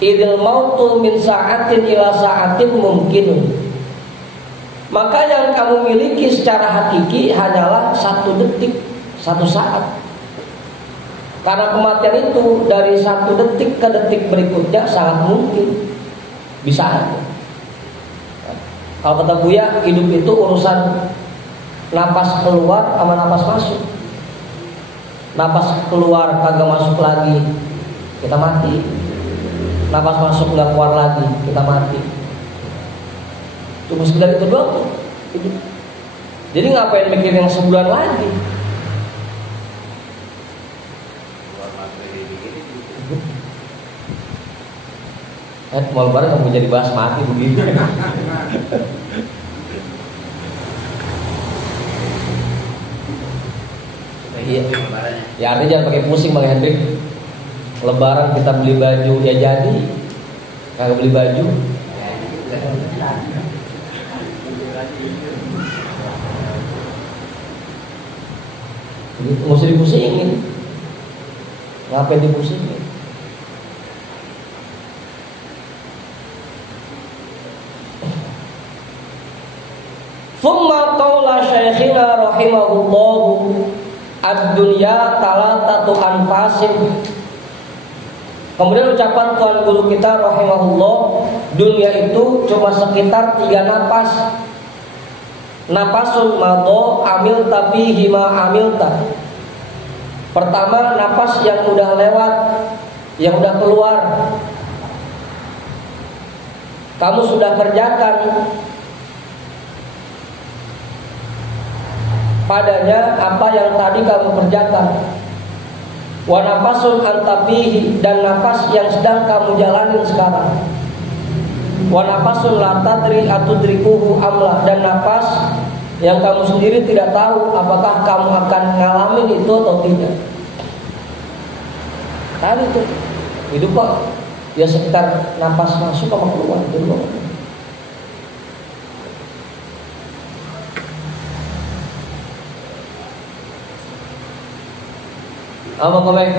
Idil mautu min sa'atin ila sa'atin mungkinun. Maka yang kamu miliki secara hakiki hanyalah 1 detik, 1 saat. Karena kematian itu dari 1 detik ke detik berikutnya sangat mungkin. Bisa aja. Kalau kata Buya, hidup itu urusan napas keluar sama napas masuk. Napas keluar kagak masuk lagi, kita mati. Napas masuk nggak keluar lagi, kita mati. Cuma sekedar itu doang. Jadi ngapain mikir yang sebulan lagi? Mau lebaran kamu jadi bahas mati begini. Iya. Ya artinya jangan pakai pusing Bang Hendrik. Lebaran kita beli baju ya jadi, kagak beli baju. Nggak usah dipusingin. Ngapain dipusingin? Thumma qawla syekhina rahimahullahu ad-dunya talatatu anfasin. Kemudian ucapan tuan guru kita rahimahullah, dunia itu cuma sekitar 3 napas. Napasun madho amil tapi hima amilta. Pertama, napas yang udah lewat, yang udah keluar, kamu sudah kerjakan padanya apa yang tadi kamu kerjakan. Wa napasun antabihi, dan napas yang sedang kamu jalanin sekarang. Wa napasun la tadri atudrikuhu amla, dan napas yang kamu sendiri tidak tahu apakah kamu akan ngalamin itu atau tidak. Tadi tuh hidup kok ya sekitar napas masuk sama keluar itu doang. Apa komen?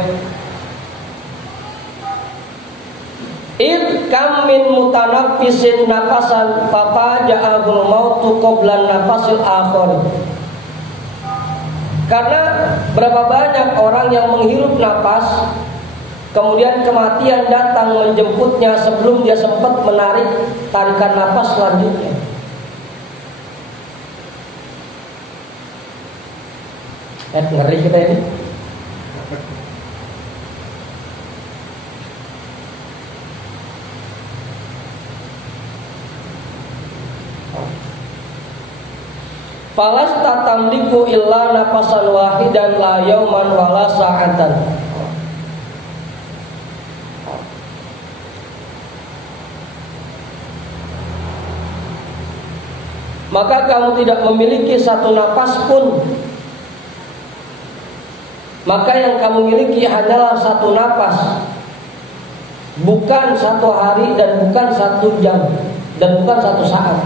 Id kam min mutanaffisin nafasan fafaja'ahul mautu qablan nafasil akhir. Karena berapa banyak orang yang menghirup napas, kemudian kematian datang menjemputnya sebelum dia sempat menarik tarikan napas selanjutnya. Ngeri kita ini. Falas tatamliku illa nafasan wahidan la yauman wala sa'atan. Maka kamu tidak memiliki satu napas pun. Maka yang kamu miliki hanyalah satu napas, bukan satu hari dan bukan 1 jam dan bukan 1 saat.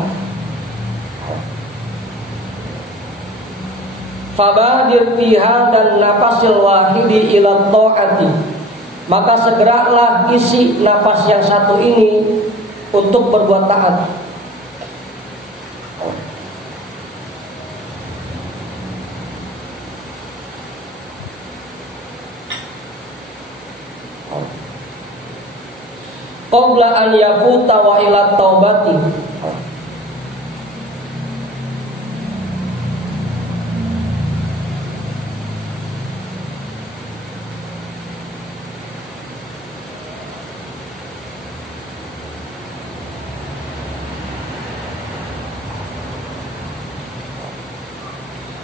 Fabadir fiha dan napasil wahidi ila ta'ati. Maka segeralah isi napas yang satu ini untuk berbuat taat. Qabla an yafuta wa ila taubati.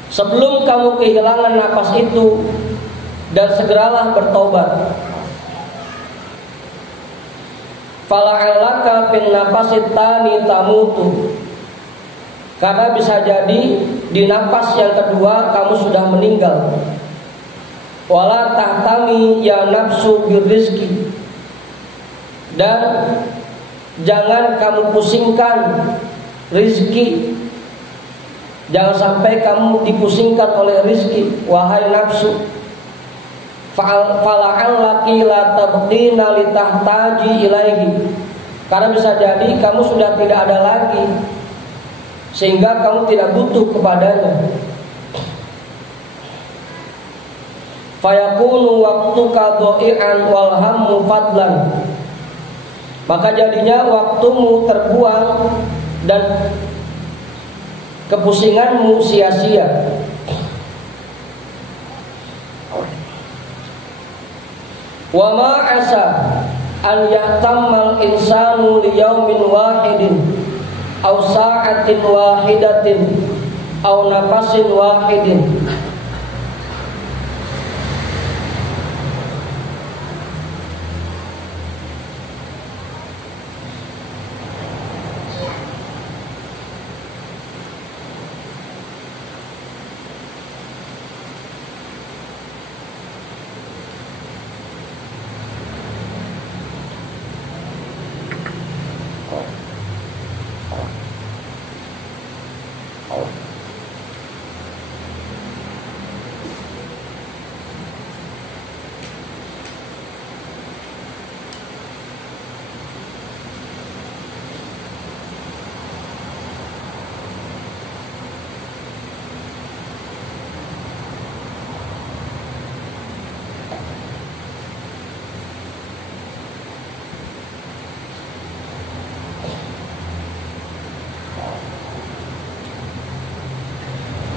Sebelum kamu kehilangan napas itu, dan segeralah bertobat. Fala'alaka bin nafasit tani tamutu. Karena bisa jadi di napas yang kedua kamu sudah meninggal. Wala tahtami ya nafsu birrizki. Dan jangan kamu pusingkan rizki. Jangan sampai kamu dipusingkan oleh rizki, wahai nafsu. Fala'allaki la tabqina litahtaji ilaihi. Karena bisa jadi kamu sudah tidak ada lagi, sehingga kamu tidak butuh kepadanya. Fayakunu waqtuka dha'i'an wal hammu fadlan. Maka jadinya waktumu terbuang dan kepusinganmu sia-sia. Wa ma asa an yahtammal insanu li yaumin wahidin aw sa'atin wahidatin aw nafasin wahidin.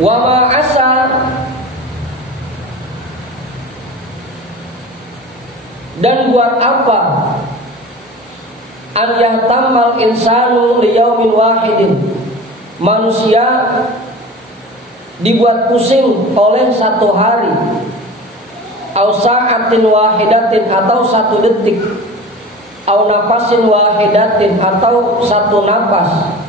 Wa ma asa dan buat apa an yahtamal insanu liyaumin wahidin, manusia dibuat pusing oleh satu hari, au sa'atin wahidatin atau satu detik, au nafasin wahidatin atau satu napas.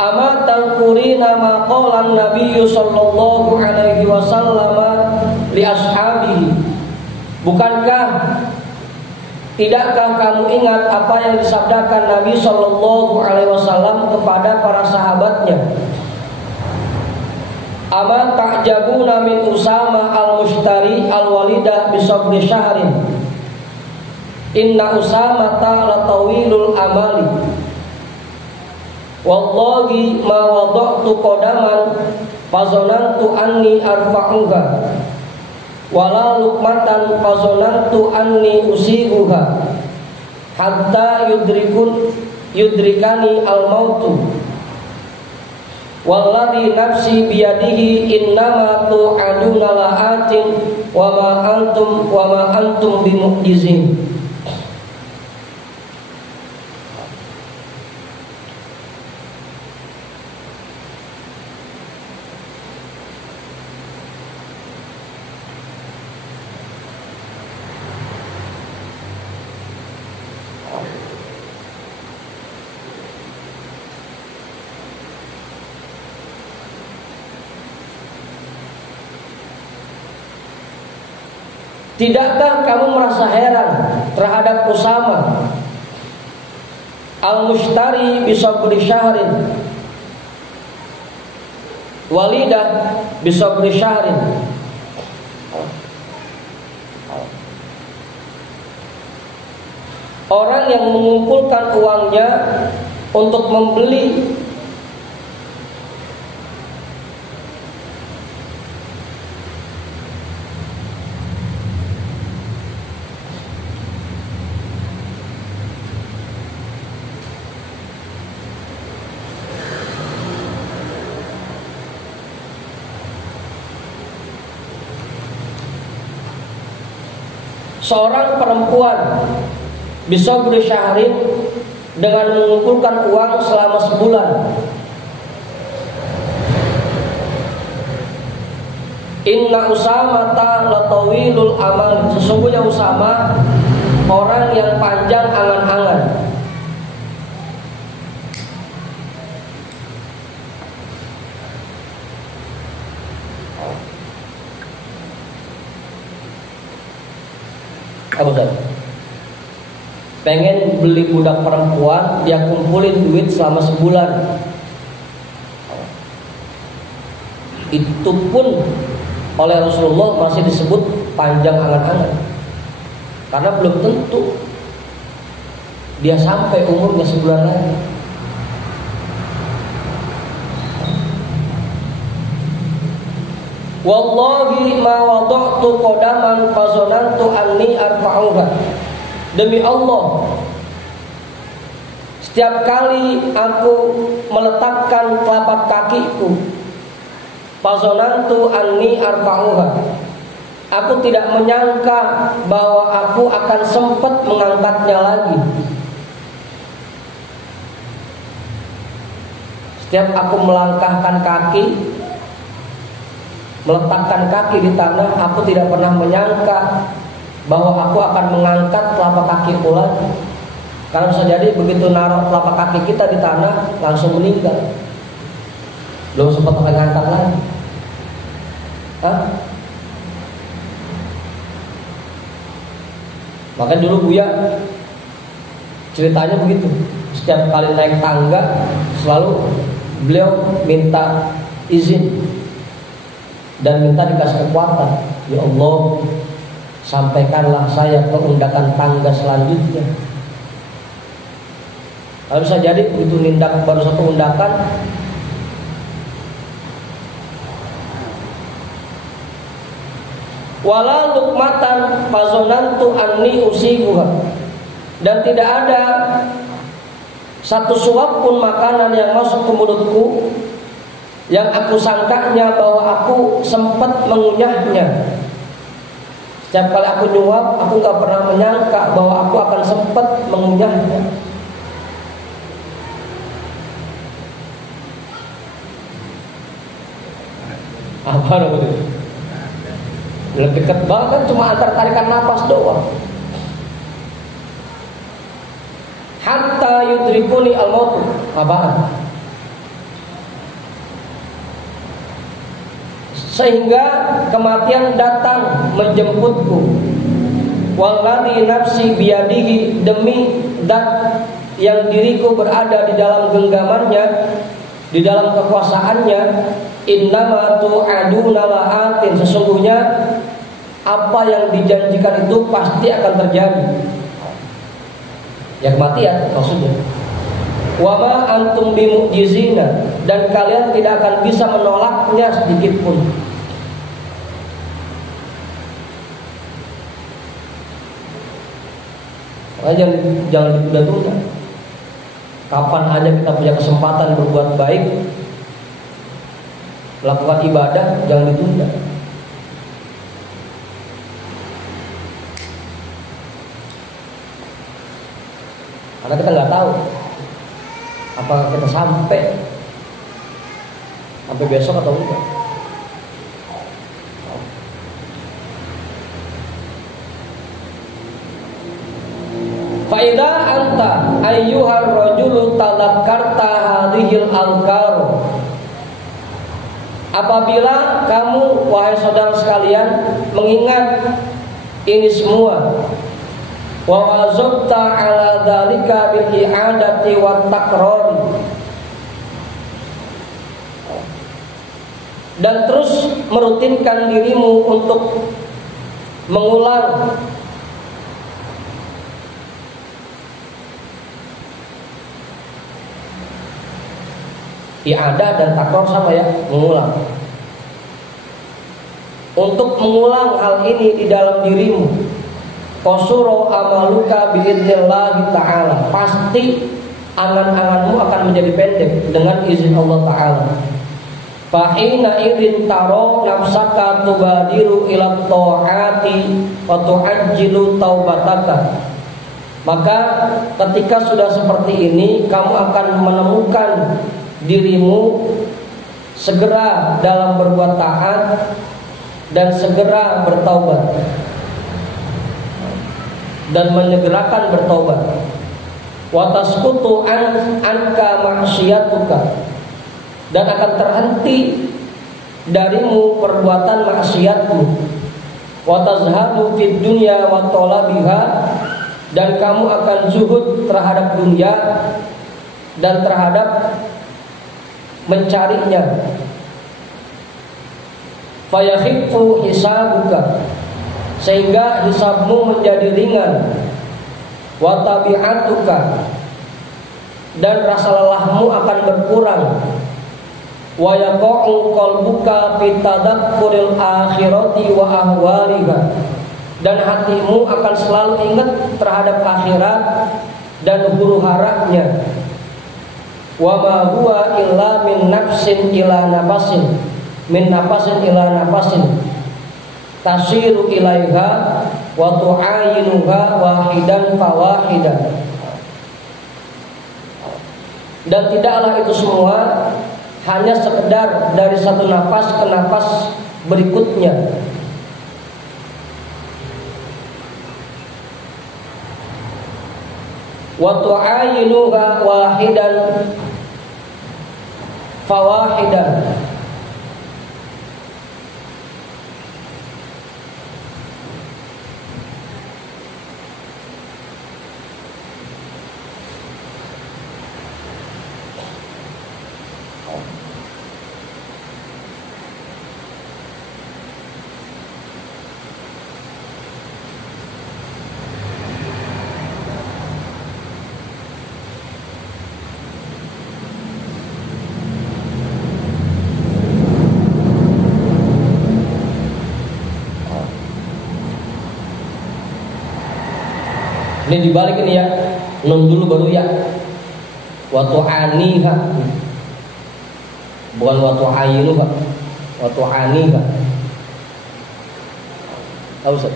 Ama tangkurina ma qala Nabi sallallahu alaihi wasallam li ashabihi. Bukankah, tidakkah kamu ingat apa yang disabdakan Nabi sallallahu alaihi wasallam kepada para sahabatnya? Ama ta'jabuna min Usama al-Mushtari al-Walidah bi sabri syahrin. Inna Usama la tawilul amali. Wallahi ma wada'tu qadaman fazanantu anni arfa'uha wala luqmatan fazanantu anni usihuha hatta yudrikani al-mautu walladhi nafsi biyadihi innama tu'aduna la'atin wa ma antum bimu'jizin. Tidakkah kamu merasa heran terhadap Usama al-Mushtari bi sabri syahrin, Walidah bi sabri syahrin? Orang yang mengumpulkan uangnya untuk membeli seorang perempuan bisa bersyahrin dengan mengumpulkan uang selama sebulan. Inna Usama la tawilul amal. Sesungguhnya Usama orang yang panjang angan-angan. Apa Ustaz? Pengen beli budak perempuan, dia kumpulin duit selama sebulan. Itu pun oleh Rasulullah masih disebut panjang angan-angan, karena belum tentu dia sampai umurnya sebulan lagi. Wallahi ma wada'tu qadaman fazanantu anni arfa'uha. Demi Allah, setiap kali aku meletakkan telapak kakiku, fazanantu anni arfa'uha, aku tidak menyangka bahwa aku akan sempat mengangkatnya lagi. Setiap aku melangkahkan kaki, meletakkan kaki di tanah, aku tidak pernah menyangka bahwa aku akan mengangkat telapak kakiku lagi. Karena bisa jadi begitu naruh telapak kaki kita di tanah langsung meninggal, belum sempat mengangkat lagi. Makanya dulu Buya ceritanya begitu. Setiap kali naik tangga selalu beliau minta izin dan minta dikasih kekuatan. Ya Allah, sampaikanlah saya ke undakan tangga selanjutnya. Kalau bisa jadi begitu nindak baru satu undakan, wala luqmatan fazonantu anni usibuha. dan tidak ada satu suap pun makanan yang masuk ke mulutku yang aku sangkanya bahwa aku sempat mengunyahnya. Setiap kali aku nyuap, aku gak pernah menyangka bahwa aku akan sempat mengunyahnya. Apa namanya? Lebih dekat banget kan, cuma antar tarikan nafas doang. Hatta yudrikuni al-maut. Apaan? Sehingga kematian datang menjemputku. Walladzi nafsi biyadihi, demi zat yang diriku berada di dalam genggamannya, di dalam kekuasaannya. Innama tu'aduna la'atin, sesungguhnya apa yang dijanjikan itu pasti akan terjadi. Ya, kematian maksudnya. Wa ma antum bimu'jizina, dan kalian tidak akan bisa menolaknya sedikit pun. Jangan ditunda-tunda. Kapan aja kita punya kesempatan berbuat baik, melakukan ibadah, jangan ditunda. Karena kita nggak tahu apakah kita sampai besok atau enggak. Faida anta ayyuhar rajulu tadakkarta hadhil alkar, apabila kamu wahai saudara sekalian mengingat ini semua, wa wazabta ala dzalika bil i'adati wat takror, dan terus merutinkan dirimu untuk mengulang i'adah dan takror sama ya, mengulang. Untuk mengulang hal ini di dalam dirimu, qasura amaluka biidznillah ta'ala, pasti angan-anganmu akan menjadi pendek dengan izin Allah Ta'ala. Fa hina idzin taro nafsaka tubadiru ila ta'ati wa tu'ajjilu taubataka, maka ketika sudah seperti ini kamu akan menemukan dirimu segera dalam berbuat taat dan segera bertaubat dan menyegerakan bertaubat. Wa tasqutu anka maksiatuka, dan akan terhenti darimu perbuatan maksiatmu. Wa tazhadu fid dunya wa talabiha, dan kamu akan zuhud terhadap dunia dan terhadap mencarinya. Fayakhifu hisabuka, sehingga hisabmu menjadi ringan. Wa tabi'atuka, dan rasa lelahmu akan berkurang. Wa yaqa'u qalbuka fi tadakkuril akhirati wa ahwaliha, dan hatimu akan selalu ingat terhadap akhirat dan huru-haranya. Wa ma huwa illa min nafsin ila nafasin, min nafasin ila nafasin tasiru ilaiha wa tu'ayinuha wahidan fawahidan, dan tidaklah itu semua hanya sekedar dari satu nafas ke nafas berikutnya. Wa tu'ayinuha wahidan fawahidan, Ini dibalik ini ya, nun dulu baru ya. Wa tu'aniha, bukan wa tu'ayinuha, wa tu'aniha. Tahu Ustaz?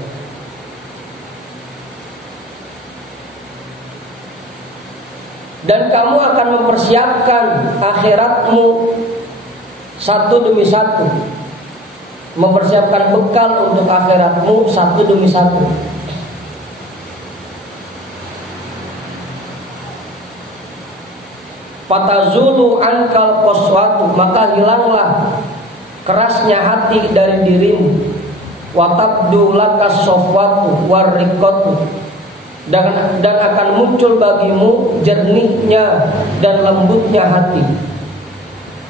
Dan kamu akan mempersiapkan akhiratmu satu demi satu, mempersiapkan bekal untuk akhiratmu satu demi satu. Fatazulu ankal qaswatu, maka hilanglah kerasnya hati dari dirimu. Watabdu lakas sofwatu warriqatu, dan akan muncul bagimu jernihnya dan lembutnya hati.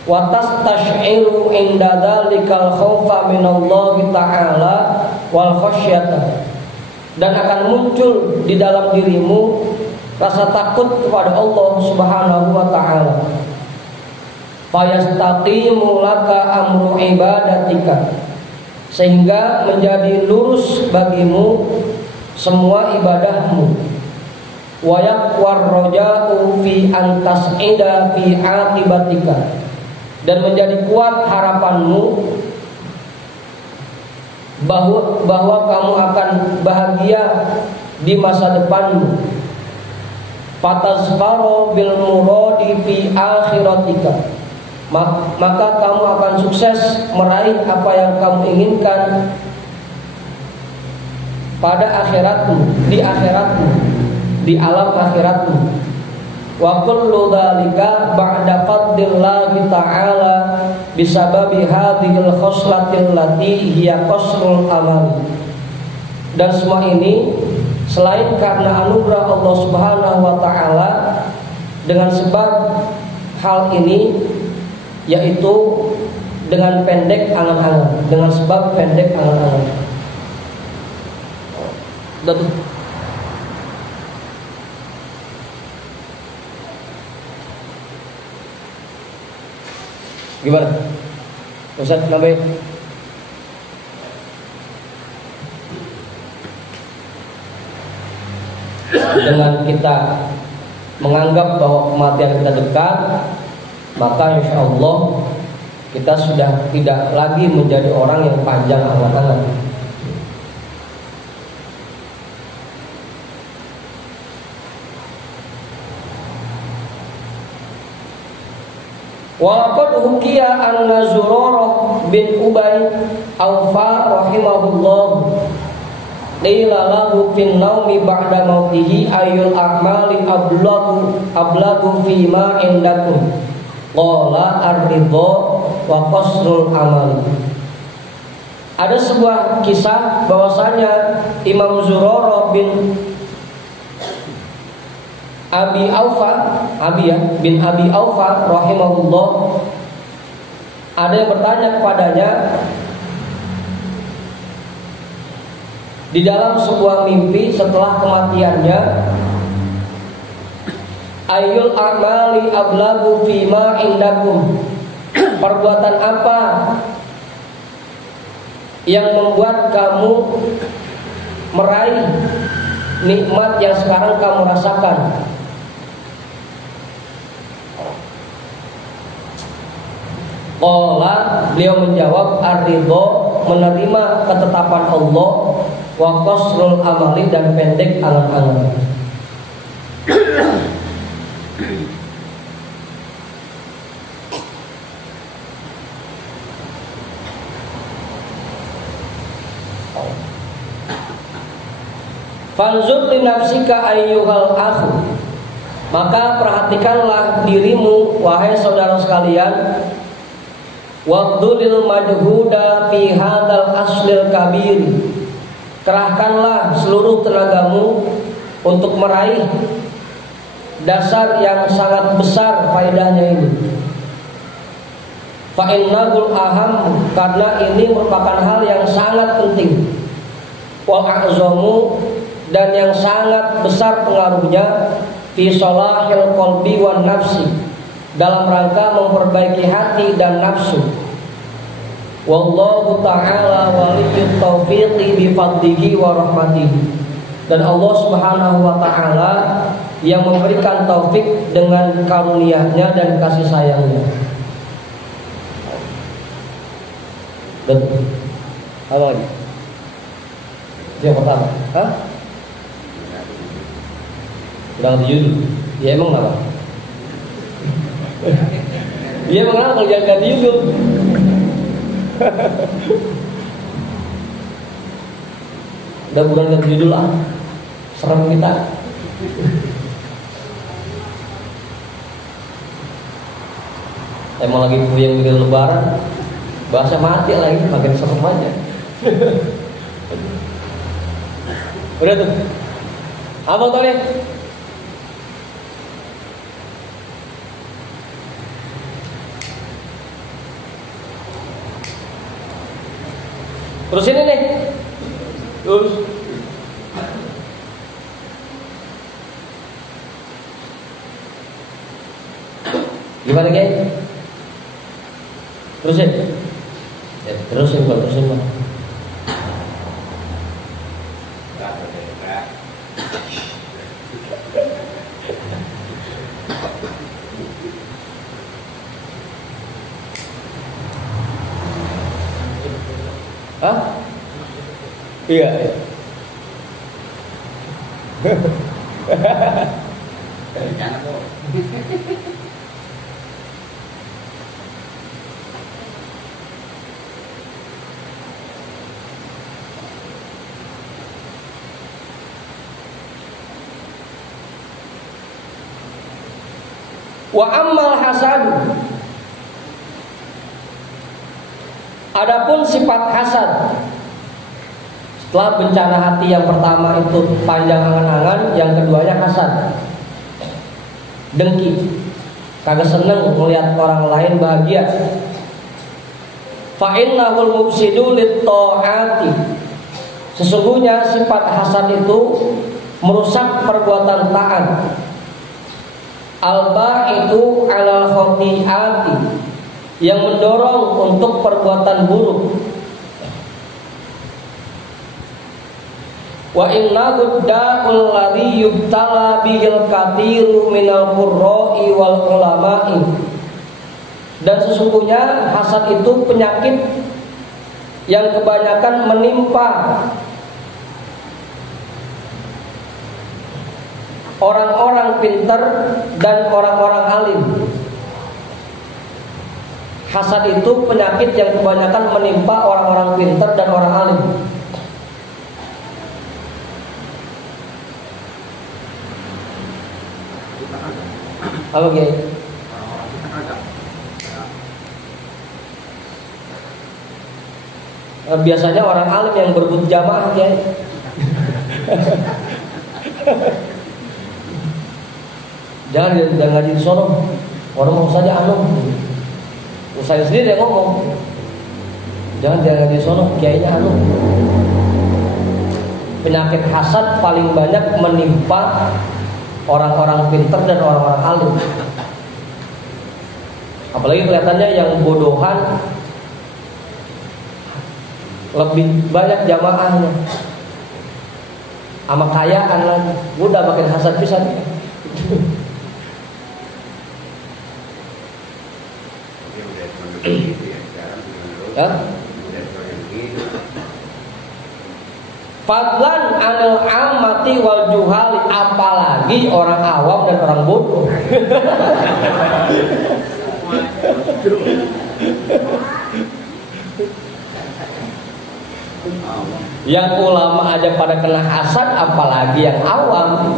Watas tash'iru inda dzalikal khaufa minallahi ta'ala wal khasyata, dan akan muncul di dalam dirimu rasa takut kepada Allah Subhanahu wa ta'ala. Fayastaqimu laka amru ibadatika, sehingga menjadi lurus bagimu semua ibadahmu. Wa yaqwar raja'u fi antas'ida fi aqibatika, dan menjadi kuat harapanmu bahwa kamu akan bahagia di masa depanmu. Fatazfaro bil muradi fi akhiratika, maka kamu akan sukses meraih apa yang kamu inginkan pada akhiratmu, di alam akhiratmu. Wa kullu dzalika ba'da fadlillahi ta'ala bisababi hadhil khoslatil lati hiya qasrul amal. Dan semua ini selain karena anugerah Allah Subhanahu wa ta'ala, dengan sebab hal ini, yaitu dengan pendek angan-angan, dengan sebab pendek angan-angan. Betul. Gimana? Ustaz nambahin. Dengan kita menganggap bahwa kematian kita dekat, maka insya Allah kita sudah tidak lagi menjadi orang yang panjang angan-angan. Walaqad hukiya anna Zurarah bin Ubay Awfa rahimahullah qila lahu fin naumi ba'da mautihi ayyul a'mali ablagu fima indakum qala ar-ridha wa qasrul amal. Ada sebuah kisah bahwasanya Imam Zurarah bin Abi Aufa rahimahullah, ada yang bertanya kepadanya di dalam sebuah mimpi setelah kematiannya, ayyul a'mali ablagu fima indakum, perbuatan apa yang membuat kamu meraih nikmat yang sekarang kamu rasakan? Qala, beliau menjawab, ar-ridha, menerima ketetapan Allah, wa qasrul amali, dan pendek angan-angan. Fanzur li nafsika ayyuhal akhu, maka perhatikanlah dirimu wahai saudara sekalian, waqdulil majhuda fi hadzal aslil kabir, kerahkanlah seluruh tenagamu untuk meraih dasar yang sangat besar faedahnya ini. Fa innahul aham, karena ini merupakan hal yang sangat penting, wal a'zamu, dan yang sangat besar pengaruhnya, fi sholahil qalbi wan nafsi, dalam rangka memperbaiki hati dan nafsu. Wallahu ta'ala waliyyut taufiqi bi fadlihi wa rahmatihi, Dan Allah Subhanahu wa taala yang memberikan taufik dengan karunia-Nya dan kasih sayang-Nya. Betul. Apa lagi? Itu yang pertama. Hah? Kurang judul. Ya emang apa? Dia emang apa kalau jangan ganti judul? Udah bukan ganti judul lah. Serem kita. Emang lagi puyeng dengan lebaran, bahasa mati lagi, makin serem aja. Udah tuh. Apa tuh nih? Terus ini nih. Terus gimana guys? Terusin. Ya, terusin Pak, terusin Pak. Hah? Iya, iya. Jangan kok. Wa ammal hasad. Adapun sifat hasad, setelah bencana hati yang pertama itu panjang angan-angan, yang keduanya hasad, dengki, kagak seneng melihat orang lain bahagia. Fa innahul mufsidu lit-ta'ati. Sesungguhnya sifat hasad itu merusak perbuatan taat. Al-ba'idu 'alal khati'ati, yang mendorong untuk perbuatan buruk. Wa innahu da'ul ladzi yubtala bihil katsiru minal qurra'i wal ulama'i. Dan sesungguhnya hasad itu penyakit yang kebanyakan menimpa orang-orang pintar dan orang-orang alim. Hasad itu penyakit yang kebanyakan menimpa orang-orang pintar dan orang alim. Apa Kiai? Biasanya orang alim yang berebut jamaah Kiai. Jangan ngaji di sono. Orang mau saja anu. Saya sendiri yang ngomong. Jangan dia ngaji di sono, kiainya anu. Penyakit hasad paling banyak menimpa orang-orang pintar dan orang-orang alim. Apalagi kelihatannya yang bodohan lebih banyak jamaahnya, sama kayaan lagi, udah makin hasad pisan. Ya? Fadlan anil amati wal juhali, apalagi orang awam dan orang bodoh. Yang ulama aja pada kena hasad, apalagi yang awam.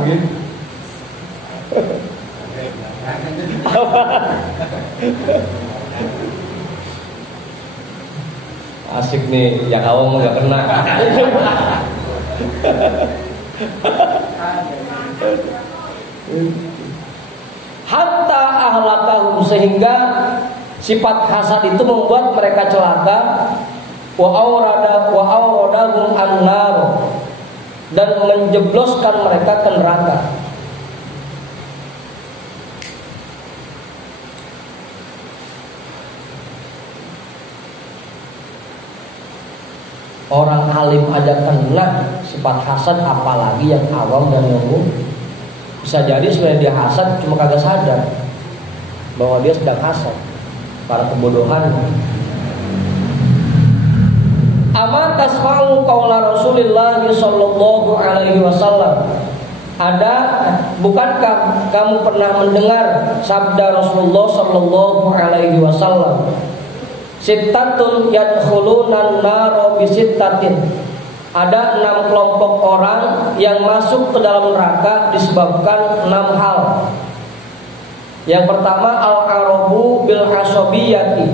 Asik nih, yang awam nggak kena. Hatta ahlakahum, sehingga sifat hasad itu membuat mereka celaka. Wa auradahum annar, dan menjebloskan mereka ke neraka. Orang alim aja kena sifat hasad, apalagi yang awam dan umum. Bisa jadi sebenarnya dia hasad cuma kagak sadar bahwa dia sedang hasad, para kebodohan. Ama tasma'u qaula Rasulillah sallallahu alaihi wasallam. Bukankah kamu pernah mendengar sabda Rasulullah sallallahu alaihi wasallam? Sittatun yadkhulunan naro bisittatin. Ada 6 kelompok orang yang masuk ke dalam neraka disebabkan 6 hal. Yang pertama, al-arabu bil asobiyati.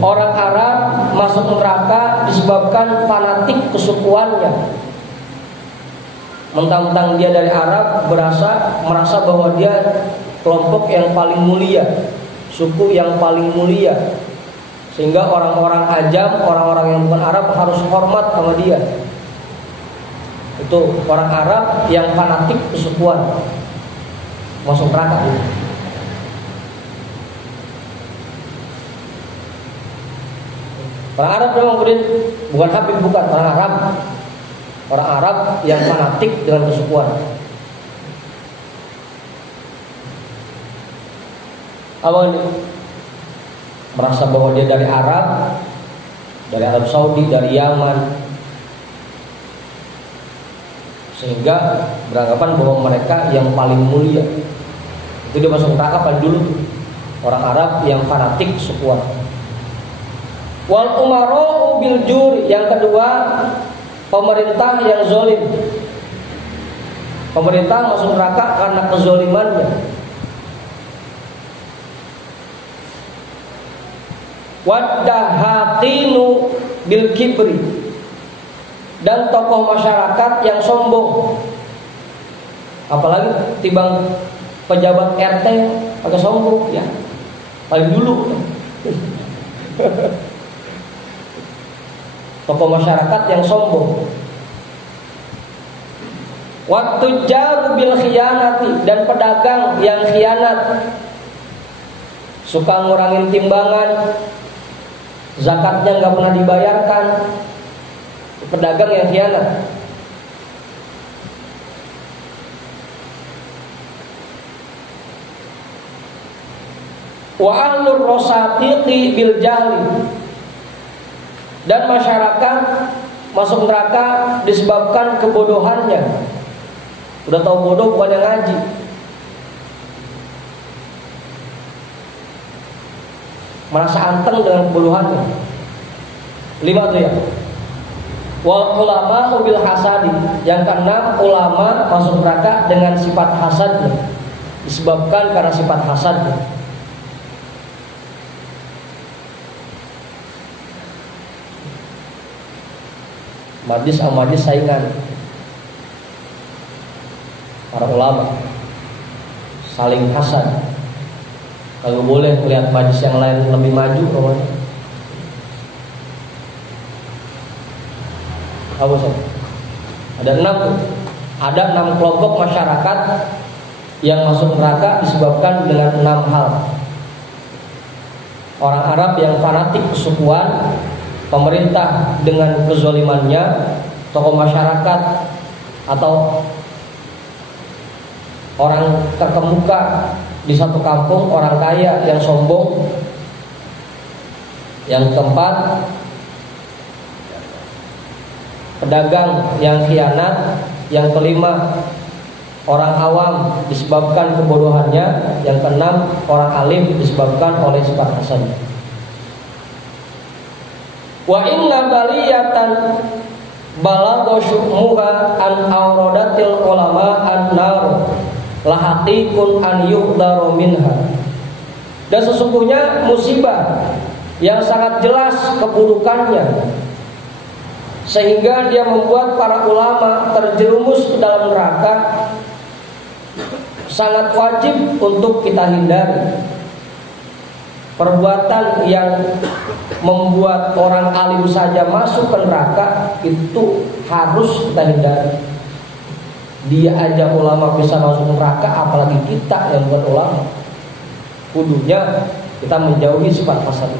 Orang Arab masuk neraka disebabkan fanatik kesukuannya. Mentang-mentang dia dari Arab, merasa bahwa dia kelompok yang paling mulia, suku yang paling mulia, sehingga orang-orang ajam, orang-orang yang bukan Arab harus hormat sama dia. Itu orang Arab yang fanatik kesukuan, masuk neraka. Orang Arab memang bukan Habib, bukan orang Arab. Orang Arab yang fanatik dengan kesukuan. Awal merasa bahwa dia dari Arab Saudi, dari Yaman, sehingga beranggapan bahwa mereka yang paling mulia. Itu dia masuk neraka paling dulu, orang Arab yang fanatik kesukuan. Wal umara'u bil juri, yang kedua pemerintah yang zolim. Pemerintah masuk neraka karena kezolimannya. Waddahatinu bil kibri, dan tokoh masyarakat yang sombong. Apalagi timbang pejabat RT pakai sombong ya, paling dulu. Tokoh masyarakat yang sombong. Wattujaru bil khiyanati, dan pedagang yang khianat, suka ngurangin timbangan, zakatnya nggak pernah dibayarkan. Pedagang yang khianat. Wa ahlur rosatiqi bil jahli, dan masyarakat masuk neraka disebabkan kebodohannya. Udah tahu bodoh bukan yang ngaji. Merasa anteng dengan kebodohannya. 5 tuh ya. Wal ulama bil hasadi, yang keenam ulama masuk neraka dengan sifat hasadnya, disebabkan karena sifat hasadnya. Majlis sama majlis saingan. Para ulama saling hasad. Kalau boleh melihat majlis yang lain lebih maju, kawan. Apa sih? Ada 6 kelompok masyarakat yang masuk neraka disebabkan dengan 6 hal. Orang Arab yang fanatik kesukuan, pemerintah dengan kezolimannya, tokoh masyarakat atau orang terkemuka di satu kampung, orang kaya yang sombong. Yang keempat, pedagang yang khianat. Yang kelima, orang awam disebabkan kebodohannya. Yang keenam, orang alim disebabkan oleh sifat hasan. Wa inna baliyatan balagha syumuha an auradatil ulama an-nar lahaqiqun an yuqdaru minha. Dan sesungguhnya musibah yang sangat jelas keburukannya, sehingga dia membuat para ulama terjerumus ke dalam neraka, sangat wajib untuk kita hindari. Perbuatan yang membuat orang alim saja masuk ke neraka itu harus kita hindari. Dia aja ulama bisa masuk neraka, apalagi kita yang bukan ulama. Kudunya kita menjauhi sifat hasad.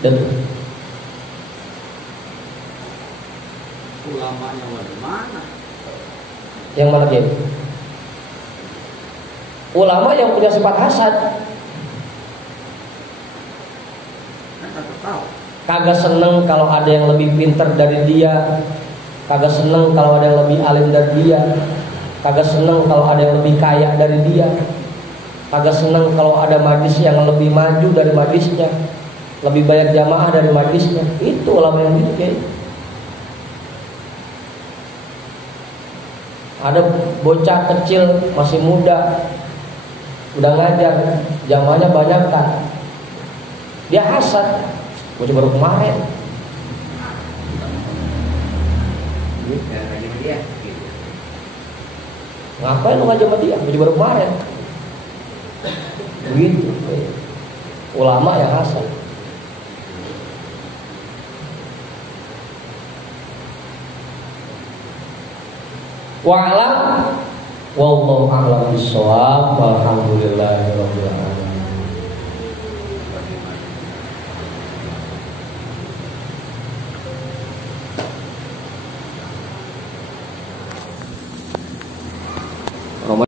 Dan ulamanya mana? Yang mana dia? Ulama yang punya sifat hasad. Kan aku tahu. Kagak seneng kalau ada yang lebih pintar dari dia. Kagak seneng kalau ada yang lebih alim dari dia. Kagak seneng kalau ada yang lebih kaya dari dia. Kagak seneng kalau ada majlis yang lebih maju dari majlisnya, lebih banyak jamaah dari majlisnya. Itu ulama yang gitu kayak. Ada bocah kecil masih muda, udah ngajar, jamaahnya banyak kan. Dia hasad. Gue baru kemarin. Dia. Ngapain lu ngajar sama dia? Gue baru kemarin. Begitu. Ulama yang hasad. Wa'lam wallahu a'lam bishawab walhamdulillahirabbil alamin.